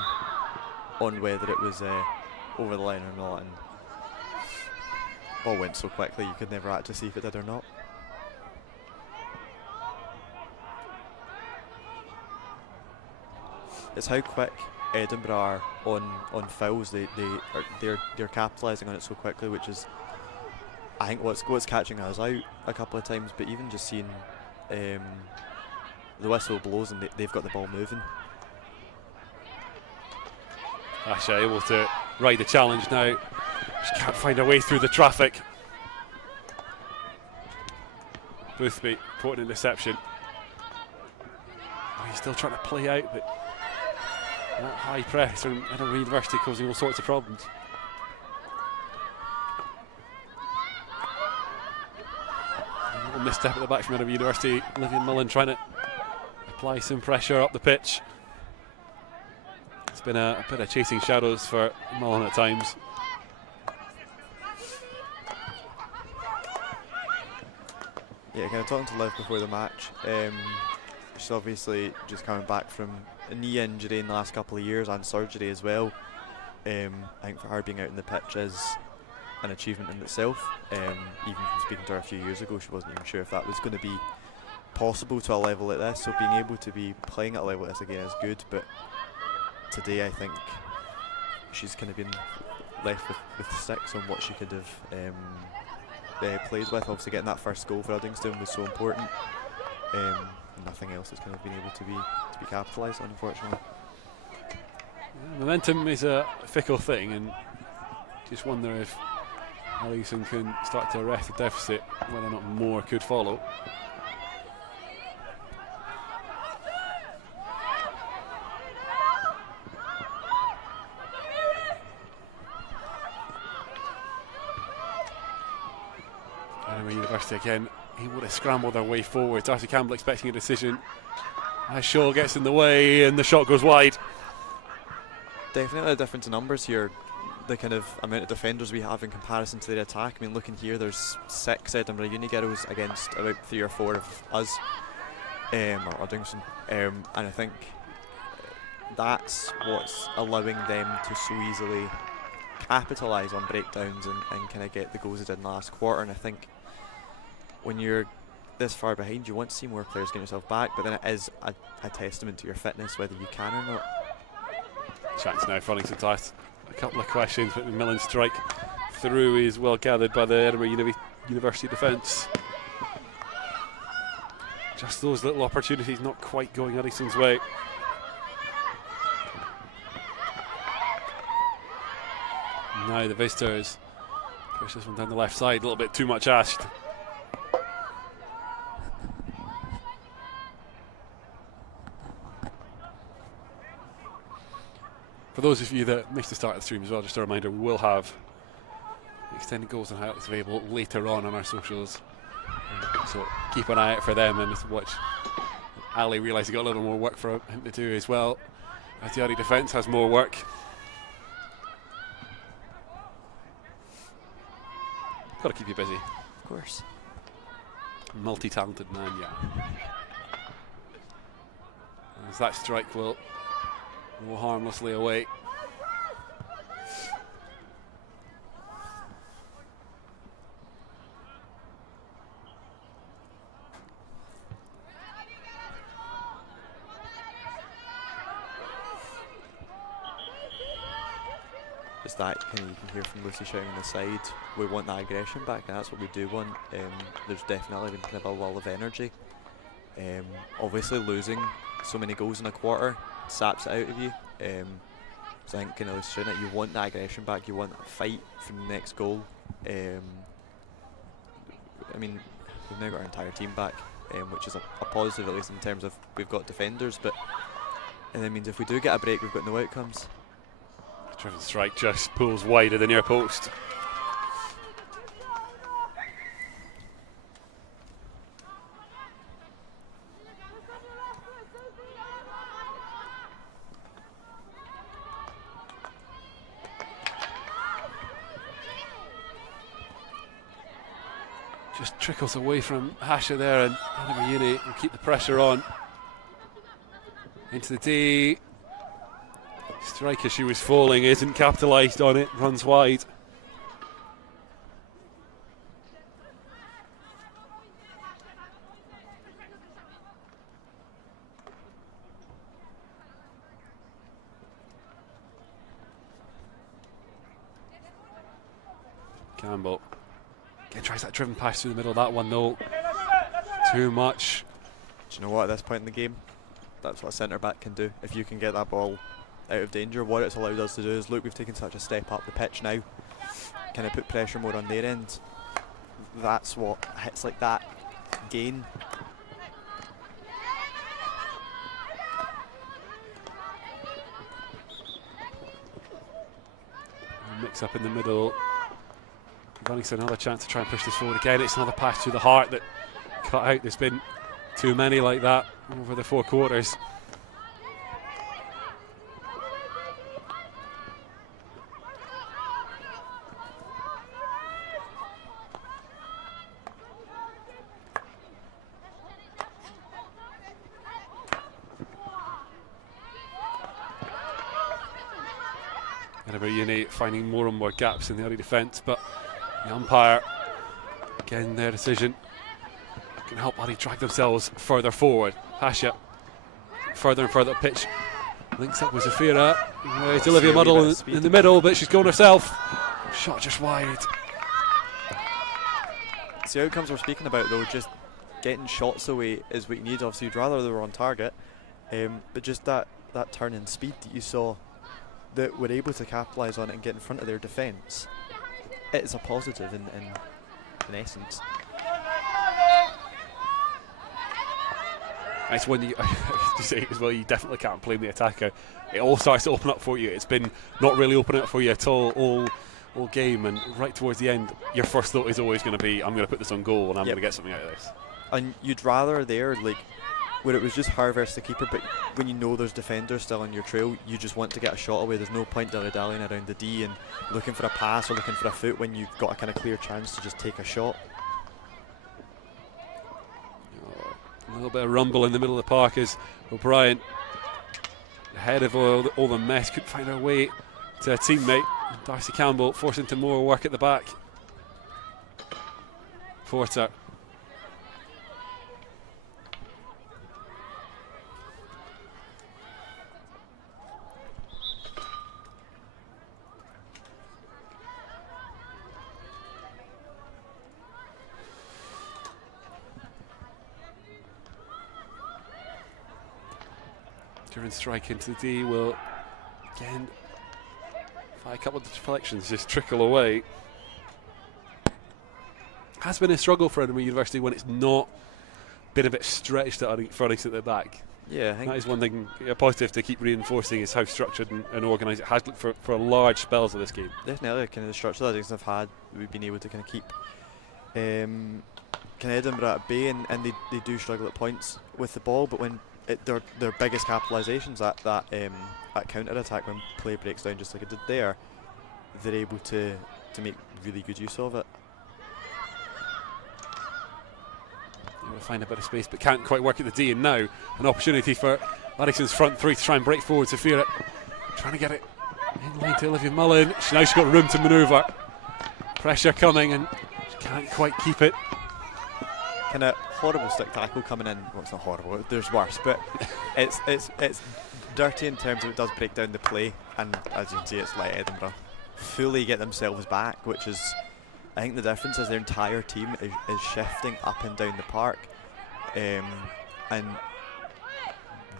on whether it was over the line or not, and ball went so quickly you could never actually see if it did or not. It's how quick Edinburgh are on fouls. They're capitalising on it so quickly, which is, I think, what's catching us out a couple of times. But even just seeing the whistle blows and they've got the ball moving. Asha able to ride the challenge now. Just can't find a way through the traffic. Boothby caught an interception. Oh, he's still trying to play out, but that high press from Edinburgh University causing all sorts of problems. A little misstep at the back from Edinburgh University. Livian Mullen trying to apply some pressure up the pitch. It's been a bit of chasing shadows for Mullen at times. Yeah, kind of talking to Liv before the match. She's obviously just coming back from a knee injury in the last couple of years and surgery as well. I think for her being out in the pitch is an achievement in itself. Even from speaking to her a few years ago, she wasn't even sure if that was going to be possible to a level like this. So being able to be playing at a level like this again is good. But today, I think she's kind of been left with 6 on what she could have played with. Obviously, getting that first goal for Uddingston was so important. Nothing else has kind of been able to be capitalised on, unfortunately. Yeah, momentum is a fickle thing, and just wonder if Uddingston can start to arrest the deficit, whether or not more could follow. Edinburgh University again able to scramble their way forward. Darcy Campbell expecting a decision as Shaw gets in the way and the shot goes wide. Definitely a difference in numbers here. The kind of amount of defenders we have in comparison to their attack. I mean, looking here, there's 6 Edinburgh Uni girls against about 3 or 4 of us, or Uddingston, and I think that's what's allowing them to so easily capitalise on breakdowns and kind of get the goals they did in the last quarter. And I think when you're this far behind, you want to see more players get yourself back, but then it is a testament to your fitness whether you can or not. Chance now for Uddingston to ask a couple of questions, but the Millen strike through is well gathered by the Edinburgh University defence. Just those little opportunities not quite going Uddingston's way. Now the visitors push this one down the left side, a little bit too much asked. For those of you that missed the start of the stream as well, just a reminder, we will have extended goals and highlights available later on our socials. So keep an eye out for them and just watch Ali realise he got a little more work for him to do as well, as the Uddy defence has more work. Got to keep you busy. Of course. Multi-talented man, yeah. As that strike will go harmlessly away. Just that kind of, you can hear from Lucy shouting on the side, we want that aggression back, and that's what we do want. There's definitely been kind of a lull of energy. Obviously losing so many goals in a quarter saps it out of you. So I think kind of Lucy shouting it, you want that aggression back, you want that fight for the next goal. I mean, we've now got our entire team back, which is a positive, at least in terms of we've got defenders, and that means if we do get a break, we've got no outcomes. Driven strike just pulls wide of the near post. Just trickles away from Hasha there, and Edinburgh Uni will keep the pressure on. Into the D. Strike as she was falling, isn't capitalised on it, runs wide. Campbell again tries that driven pass through the middle of that one though. Too much. Do you know what, at this point in the game, that's what a centre back can do. If you can get that ball out of danger, what it's allowed us to do is, look, we've taken such a step up the pitch now, kind of put pressure more on their end. That's what hits like that gain. Mix up in the middle. Uddingston another chance to try and push this forward again. It's another pass through the heart that cut out. There's been too many like that over the 4 quarters. Edinburgh Uni finding more and more gaps in the early defence, but the umpire, again, their decision can help Uddy drag themselves further forward. Pasha further and further up pitch, links up with Zafira. It's Olivia Muddle in the middle, but she's gone herself. Shot just wide. It's the outcomes we're speaking about, though. Just getting shots away is what you need. Obviously, you'd rather they were on target, but just that turn in speed that you saw, that were able to capitalise on it and get in front of their defence, it's a positive in essence. It's when you say as well, you definitely can't blame the attacker. It all starts to open up for you. It's been not really opening up for you at all game, and right towards the end, your first thought is always going to be, I'm going to put this on goal and I'm going to get something out of this. And you'd rather there, like, where it was just her versus the keeper, but when you know there's defenders still on your trail, you just want to get a shot away. There's no point dilly-dallying around the D and looking for a pass or looking for a foot when you've got a kind of clear chance to just take a shot. A little bit of rumble in the middle of the park as O'Brien, ahead of all the mess, couldn't find her way to a teammate. Darcy Campbell forced into more work at the back. Porter. During strike into the D will again fire a couple of deflections, just trickle away. Has been a struggle for Edinburgh University when it's not been a bit stretched for Uddingston at the back. Yeah, I think that is one thing, a positive to keep reinforcing, is how structured and organised it has looked for large spells of this game. definitely kind of the structure that Uddingston have had, we've been able to kind of keep kind of Edinburgh at bay, and they do struggle at points with the ball, but when their biggest capitalisations at counter-attack, when play breaks down just like it did there, they're able to make really good use of it. Able to find a bit of space, but can't quite work at the D, and now an opportunity for Uddingston's front three to try and break forward. Sophia trying to get it in line to Olivia Mullen. Now she's got room to manoeuvre. Pressure coming, and she can't quite keep it. Kind of horrible stick tackle coming in. Well, it's not horrible, there's worse, but it's dirty in terms of it does break down the play, and as you can see, it's like Edinburgh fully get themselves back, which is, I think the difference is their entire team is shifting up and down the park, and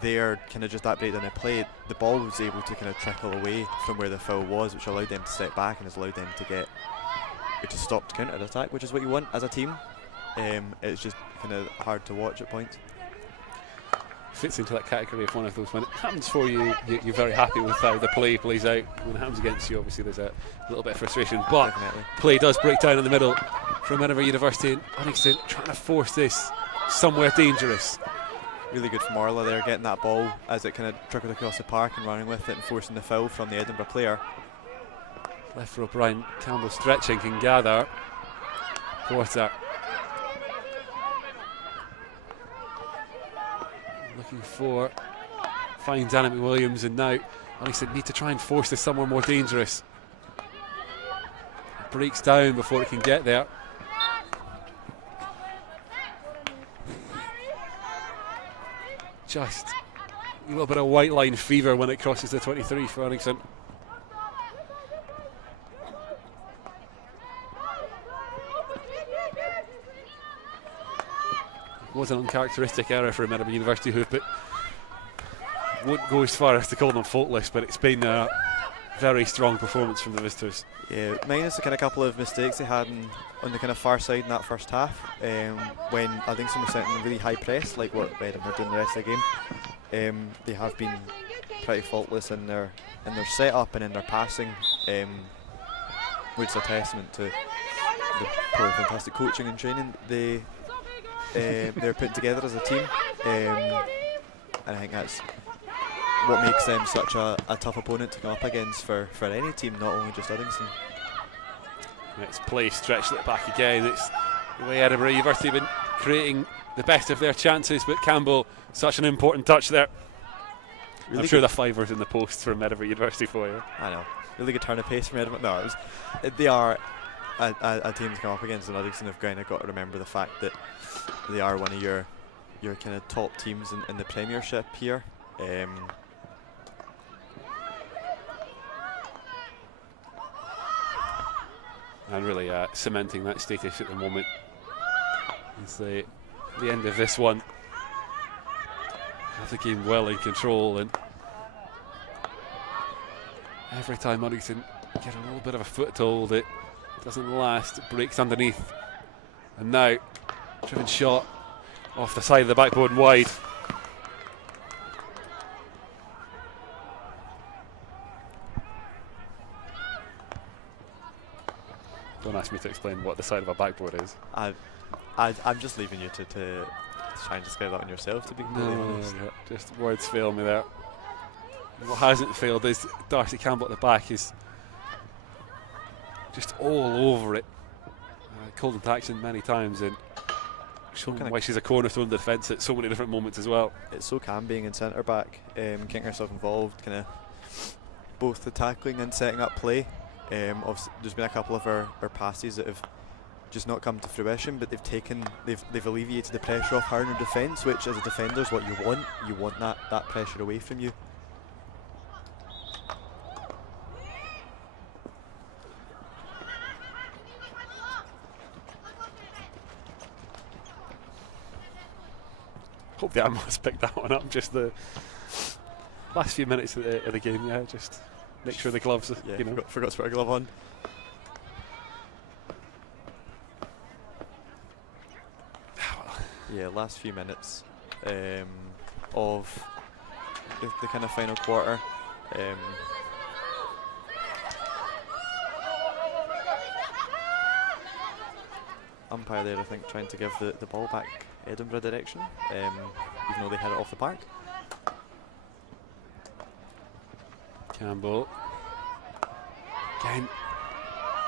they're kind of just that breakdown of play. The ball was able to kind of trickle away from where the foul was, which allowed them to step back and has allowed them to get, which has stopped counter-attack, which is what you want as a team. It's just kind of hard to watch at points. Fits into that category of one of those, when it happens for you, you're very happy with how the play plays out. When it happens against you, obviously there's a little bit of frustration, but Definitely. Play does break down in the middle from Edinburgh University, and Uddingston trying to force this somewhere dangerous. Really good from Orla there, getting that ball as it kind of trickled across the park and running with it and forcing the foul from the Edinburgh player. Left for O'Brien, Campbell stretching, can gather. Porter looking for, finds Anna McWilliams, and now Uddingston need to try and force this somewhere more dangerous. It breaks down before it can get there. Just a little bit of white line fever when it crosses the 23 for Uddingston. It was an uncharacteristic error for Edinburgh University, who won't go as far as to call them faultless, but it's been a very strong performance from the visitors. Yeah, minus a kind of couple of mistakes they had on the kind of far side in that first half, when Uddingston were setting really high press, like what Edinburgh did in the rest of the game. They have been pretty faultless in their setup and in their passing, which is a testament to the probably fantastic coaching and training they're putting together as a team, and I think that's what makes them such a tough opponent to come up against for any team, not only just Uddingston. It's play stretched at the back again. It's the way Edinburgh University have been creating the best of their chances, but Campbell, such an important touch there. Really I'm sure good. the fiver's in the post from Edinburgh University for you. I know. really good turn of pace from Edinburgh. No, they are a team to come up against, and Uddingston have kind of got to remember the fact that they are one of your kind of top teams in the Premiership here. And really cementing that status at the moment. It's the end of this one. Have the game well in control, and every time Uddingston get a little bit of a foothold, it doesn't last, it breaks underneath. And now, driven shot off the side of the backboard and wide. Don't ask me to explain what the side of a backboard is. I'm just leaving you to try and describe that on yourself, to be completely honest. Yeah, just words fail me there. What hasn't failed is Darcy Campbell at the back is just all over it. Called into action many times and shown why she's a cornerstone of the defence at so many different moments as well. It so can, being in centre back, getting herself involved, kind of both the tackling and setting up play. There's been a couple of her passes that have just not come to fruition, but they've alleviated the pressure off her in her defence, which as a defender is what you want. You want that pressure away from you. Hope the Amos picked that one up. Just the last few minutes of the game, yeah. Just make sure the gloves, Yeah, you know. forgot to put a glove on. Yeah, last few minutes of the kind of final quarter. Umpire there, I think, trying to give the ball back Edinburgh direction, even though they had it off the park. Campbell. Again,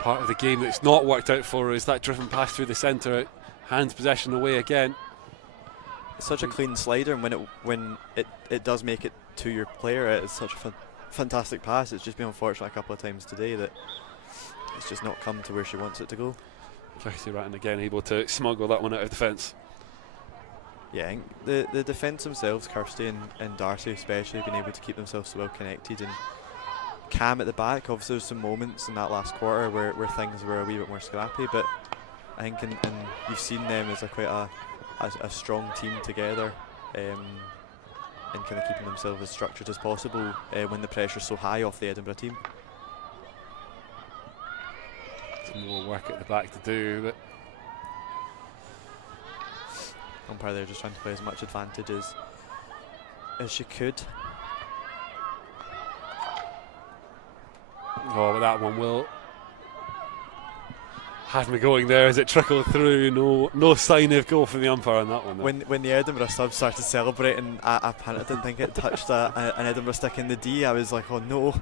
part of the game that's not worked out for her is that driven pass through the centre. Hands possession away again. It's such a clean slider, and when it does make it to your player, it's such a fantastic pass. It's just been unfortunate a couple of times today that it's just not come to where she wants it to go. Kirsty Ratton again able to smuggle that one out of defence. Yeah, I think the defence themselves, Kirsty and Darcy especially, have been able to keep themselves so well connected. And Cam at the back, obviously there's some moments in that last quarter where things were a wee bit more scrappy, but I think and you've seen them as quite a strong team together, and kind of keeping themselves as structured as possible when the pressure's so high off the Edinburgh team. Some more work at the back to do, but umpire there just trying to play as much advantage as she could. Oh, but that one will have me going there as it trickled through. No sign of goal from the umpire on that one, though. When the Edinburgh subs started celebrating, I didn't think it touched an Edinburgh stick in the D. I was like, oh no.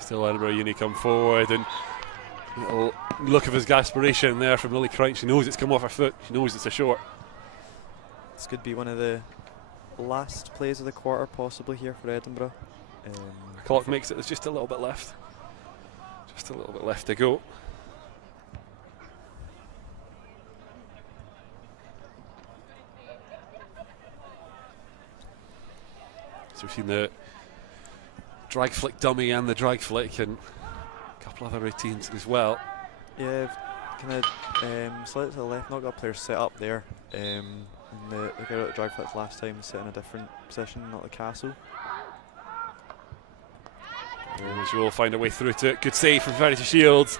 Still Edinburgh Uni come forward, and little look of exasperation there from Lily Crouch. She knows it's come off her foot. She knows it's a short. This could be one of the last plays of the quarter possibly here for Edinburgh. The clock makes it. There's just a little bit left. Just a little bit left to go. So we've seen the drag flick dummy and the drag flick, and a couple other routines as well. Yeah, kind of slightly to the left, not got a player set up there. And the guy out the drag flick last time set in a different position, not the castle. And she will find a way through to it. Good save from Verity Shields.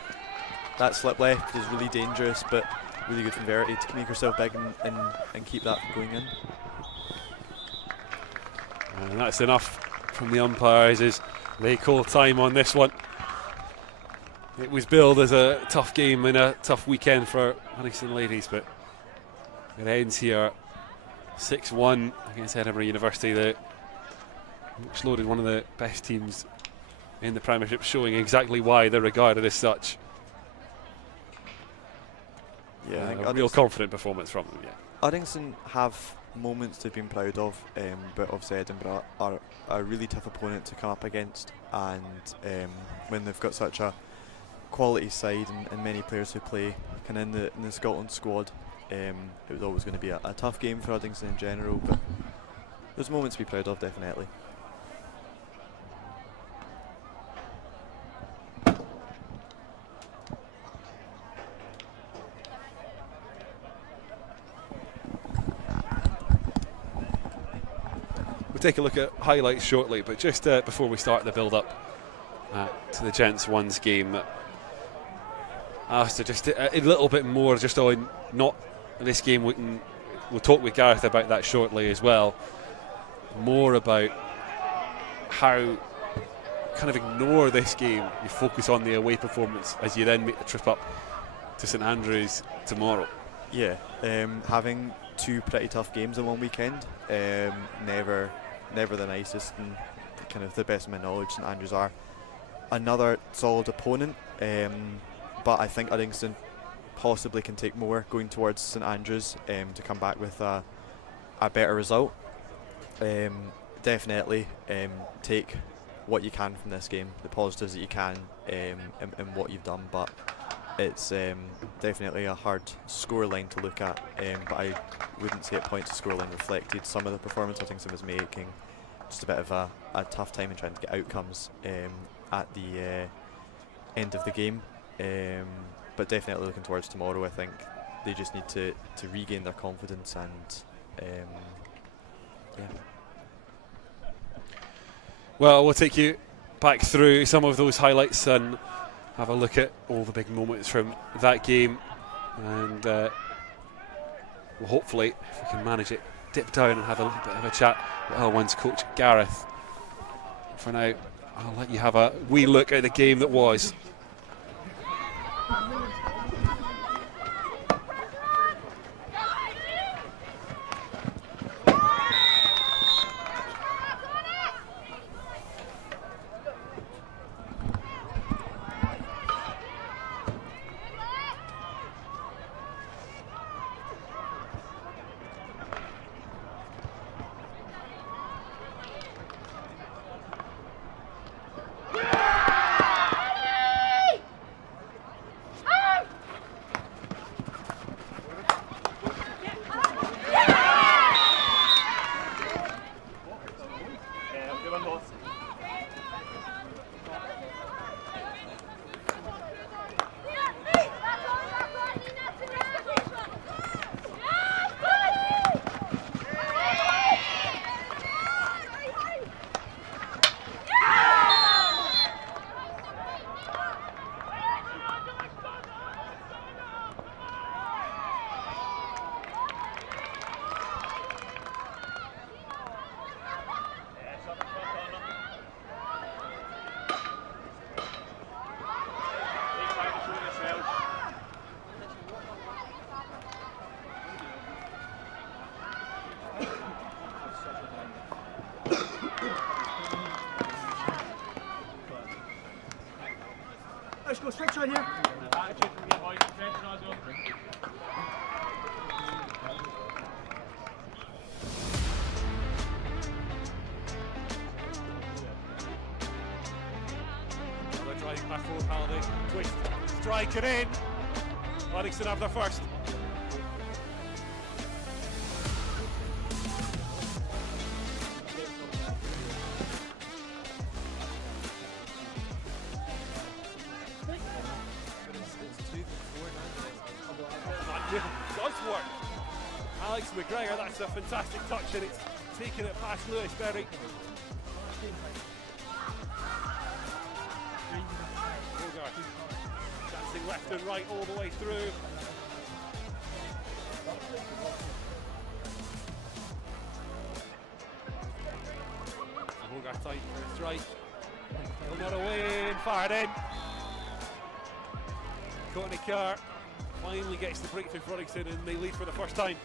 That slip left is really dangerous, but really good from Verity to make herself big and keep that from going in. And that's enough from the umpires as they call time on this one. It was billed as a tough game and a tough weekend for Uddingston ladies, but it ends here 6-1 against Edinburgh University, which loaded one of the best teams in the Premiership, showing exactly why they're regarded as such. Yeah, I think a real confident performance from them. Yeah. Uddingston have moments to be proud of, but obviously Edinburgh are a really tough opponent to come up against, and when they've got such a quality side and many players who play kind of in the Scotland squad, it was always going to be a tough game for Uddingston in general, but there's moments to be proud of, definitely. Take a look at highlights shortly, but just before we start the build-up to the Gents Ones game, I asked her just a little bit more just on not this game. We'll talk with Gareth about that shortly as well. More about how kind of ignore this game, you focus on the away performance as you then make the trip up to St Andrews tomorrow. Yeah, having 2 pretty tough games in one weekend, never the nicest, and kind of the best of my knowledge, St Andrews are another solid opponent, but I think Uddingston possibly can take more going towards St Andrews to come back with a better result. Definitely take what you can from this game, the positives that you can in what you've done, but it's definitely a hard scoreline to look at, but I wouldn't say at points the scoreline reflected some of the performance Uddingston was making. Just a bit of a tough time in trying to get outcomes at the end of the game, but definitely looking towards tomorrow. I think they just need to regain their confidence, and yeah. Well, we'll take you back through some of those highlights and have a look at all the big moments from that game, and we'll hopefully, if we can manage it, dip down and have a little bit of a chat with L1's coach Gareth. For now, I'll let you have a wee look at the game that was. Let's go, switch on here. Another driving back forward penalty. Twist. Strike it in. Uddingston have their first. Does work. Alex McGregor, that's a fantastic touch, and it's taken it past Lewis Berry. Hogarth dancing left and right all the way through. Hogarth tight for a strike. Still not away and fired in. Courtney Carr finally gets the breakthrough for Uddingston, and they lead for the first time.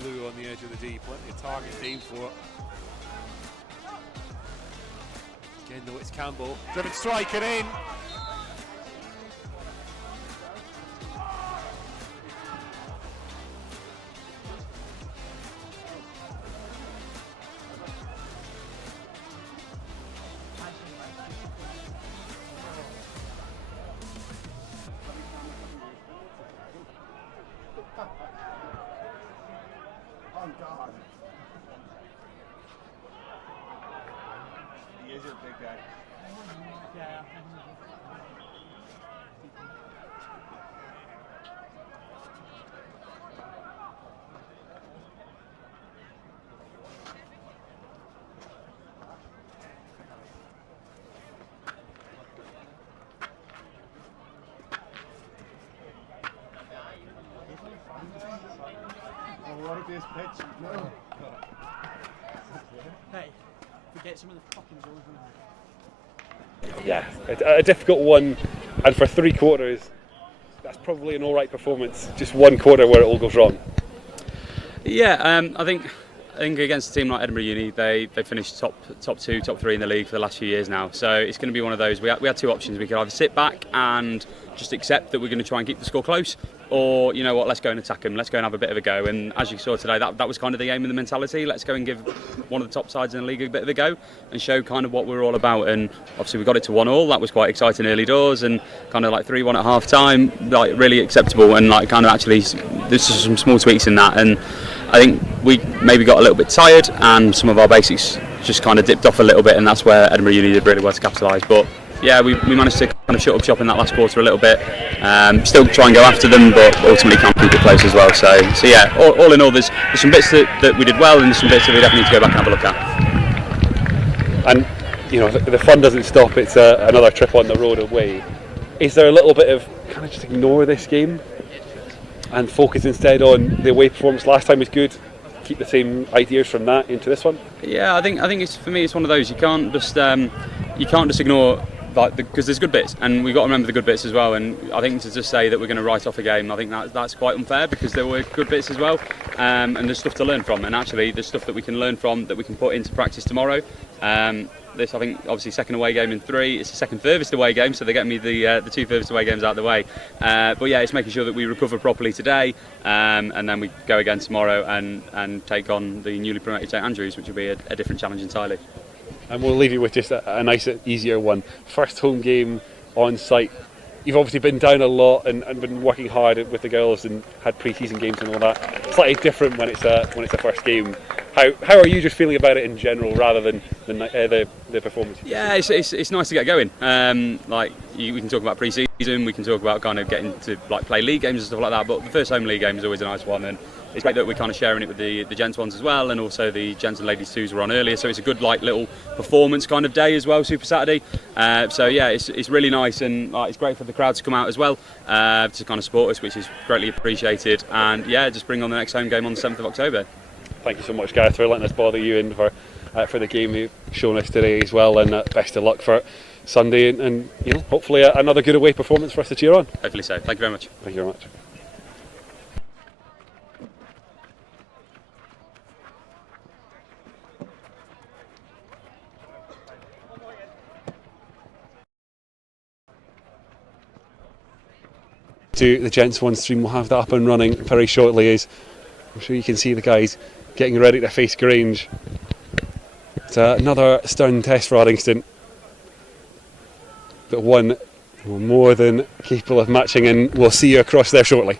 blue on the edge of the D, plenty of targets to aim for. Again though, it's Campbell, driven strike and in. Oh God. He is your big guy. Yeah. What is this pitch? No. Hey, forget some of the fucking zones. Yeah, a difficult one, and for 3 quarters, that's probably an alright performance. Just 1 quarter where it all goes wrong. Yeah, I think against a team like Edinburgh Uni, they finished top 2, top 3 in the league for the last few years now. So it's going to be one of those. We had 2 options. We could either sit back and just accept that we're going to try and keep the score close, or you know what, let's go and attack them. Let's go and have a bit of a go. And as you saw today, that was kind of the aim and the mentality. Let's go and give one of the top sides in the league a bit of a go and show kind of what we're all about. And obviously we got it to 1-1. That was quite exciting early doors, and kind of like 3-1 at half time, like really acceptable. And like kind of actually, there's some small tweaks in that. And I think we maybe got a little bit tired, and some of our basics just kind of dipped off a little bit, and that's where Edinburgh Uni did really well to capitalise. But yeah, we managed to kind of shut up shop in that last quarter a little bit. Still try and go after them, but ultimately can't keep it close as well. So yeah, all in all, there's some bits that we did well, and there's some bits that we definitely need to go back and have a look at. And you know, the fun doesn't stop. It's another trip on the road away. Is there a little bit of kind of just ignore this game and focus instead on the away performance last time was good? Keep the same ideas from that into this one. Yeah, I think it's, for me, it's one of those. You can't just ignore, like, because there's good bits, and we've got to remember the good bits as well. And I think to just say that we're going to write off a game, I think that's quite unfair, because there were good bits as well, and there's stuff to learn from. And actually, there's stuff that we can learn from that we can put into practice tomorrow. This, I think, obviously second away game in 3. It's the second furthest away game, so they get me the 2 furthest away games out of the way. But yeah, it's making sure that we recover properly today, and then we go again tomorrow and take on the newly promoted St Andrews, which will be a different challenge entirely. And we'll leave you with just a nice, easier one. First home game on site. You've obviously been down a lot and been working hard with the girls and had pre-season games and all that. Slightly different when it's a first game. How are you just feeling about it in general, rather than the performance? Yeah, it's nice to get going. We can talk about pre-season, we can talk about kind of getting to like play league games and stuff like that. But the first home league game is always a nice one, and it's great that we're kind of sharing it with the gents ones as well, and also the gents and ladies twos were on earlier. So it's a good like little performance kind of day as well, Super Saturday. So yeah, it's really nice, and it's great for the crowd to come out as well to kind of support us, which is greatly appreciated. And yeah, just bring on the next home game on the 7th of October. Thank you so much, Gareth, for letting us bother you and for the game you've shown us today as well, and best of luck for Sunday, and you know, hopefully another good away performance for us to cheer on. Hopefully so. Thank you very much. Thank you very much. To the gents one stream, we'll have that up and running very shortly. As I'm sure you can see the guys getting ready to face Grange. It's another stern test for Uddingston, but one we're more than capable of matching, and we'll see you across there shortly.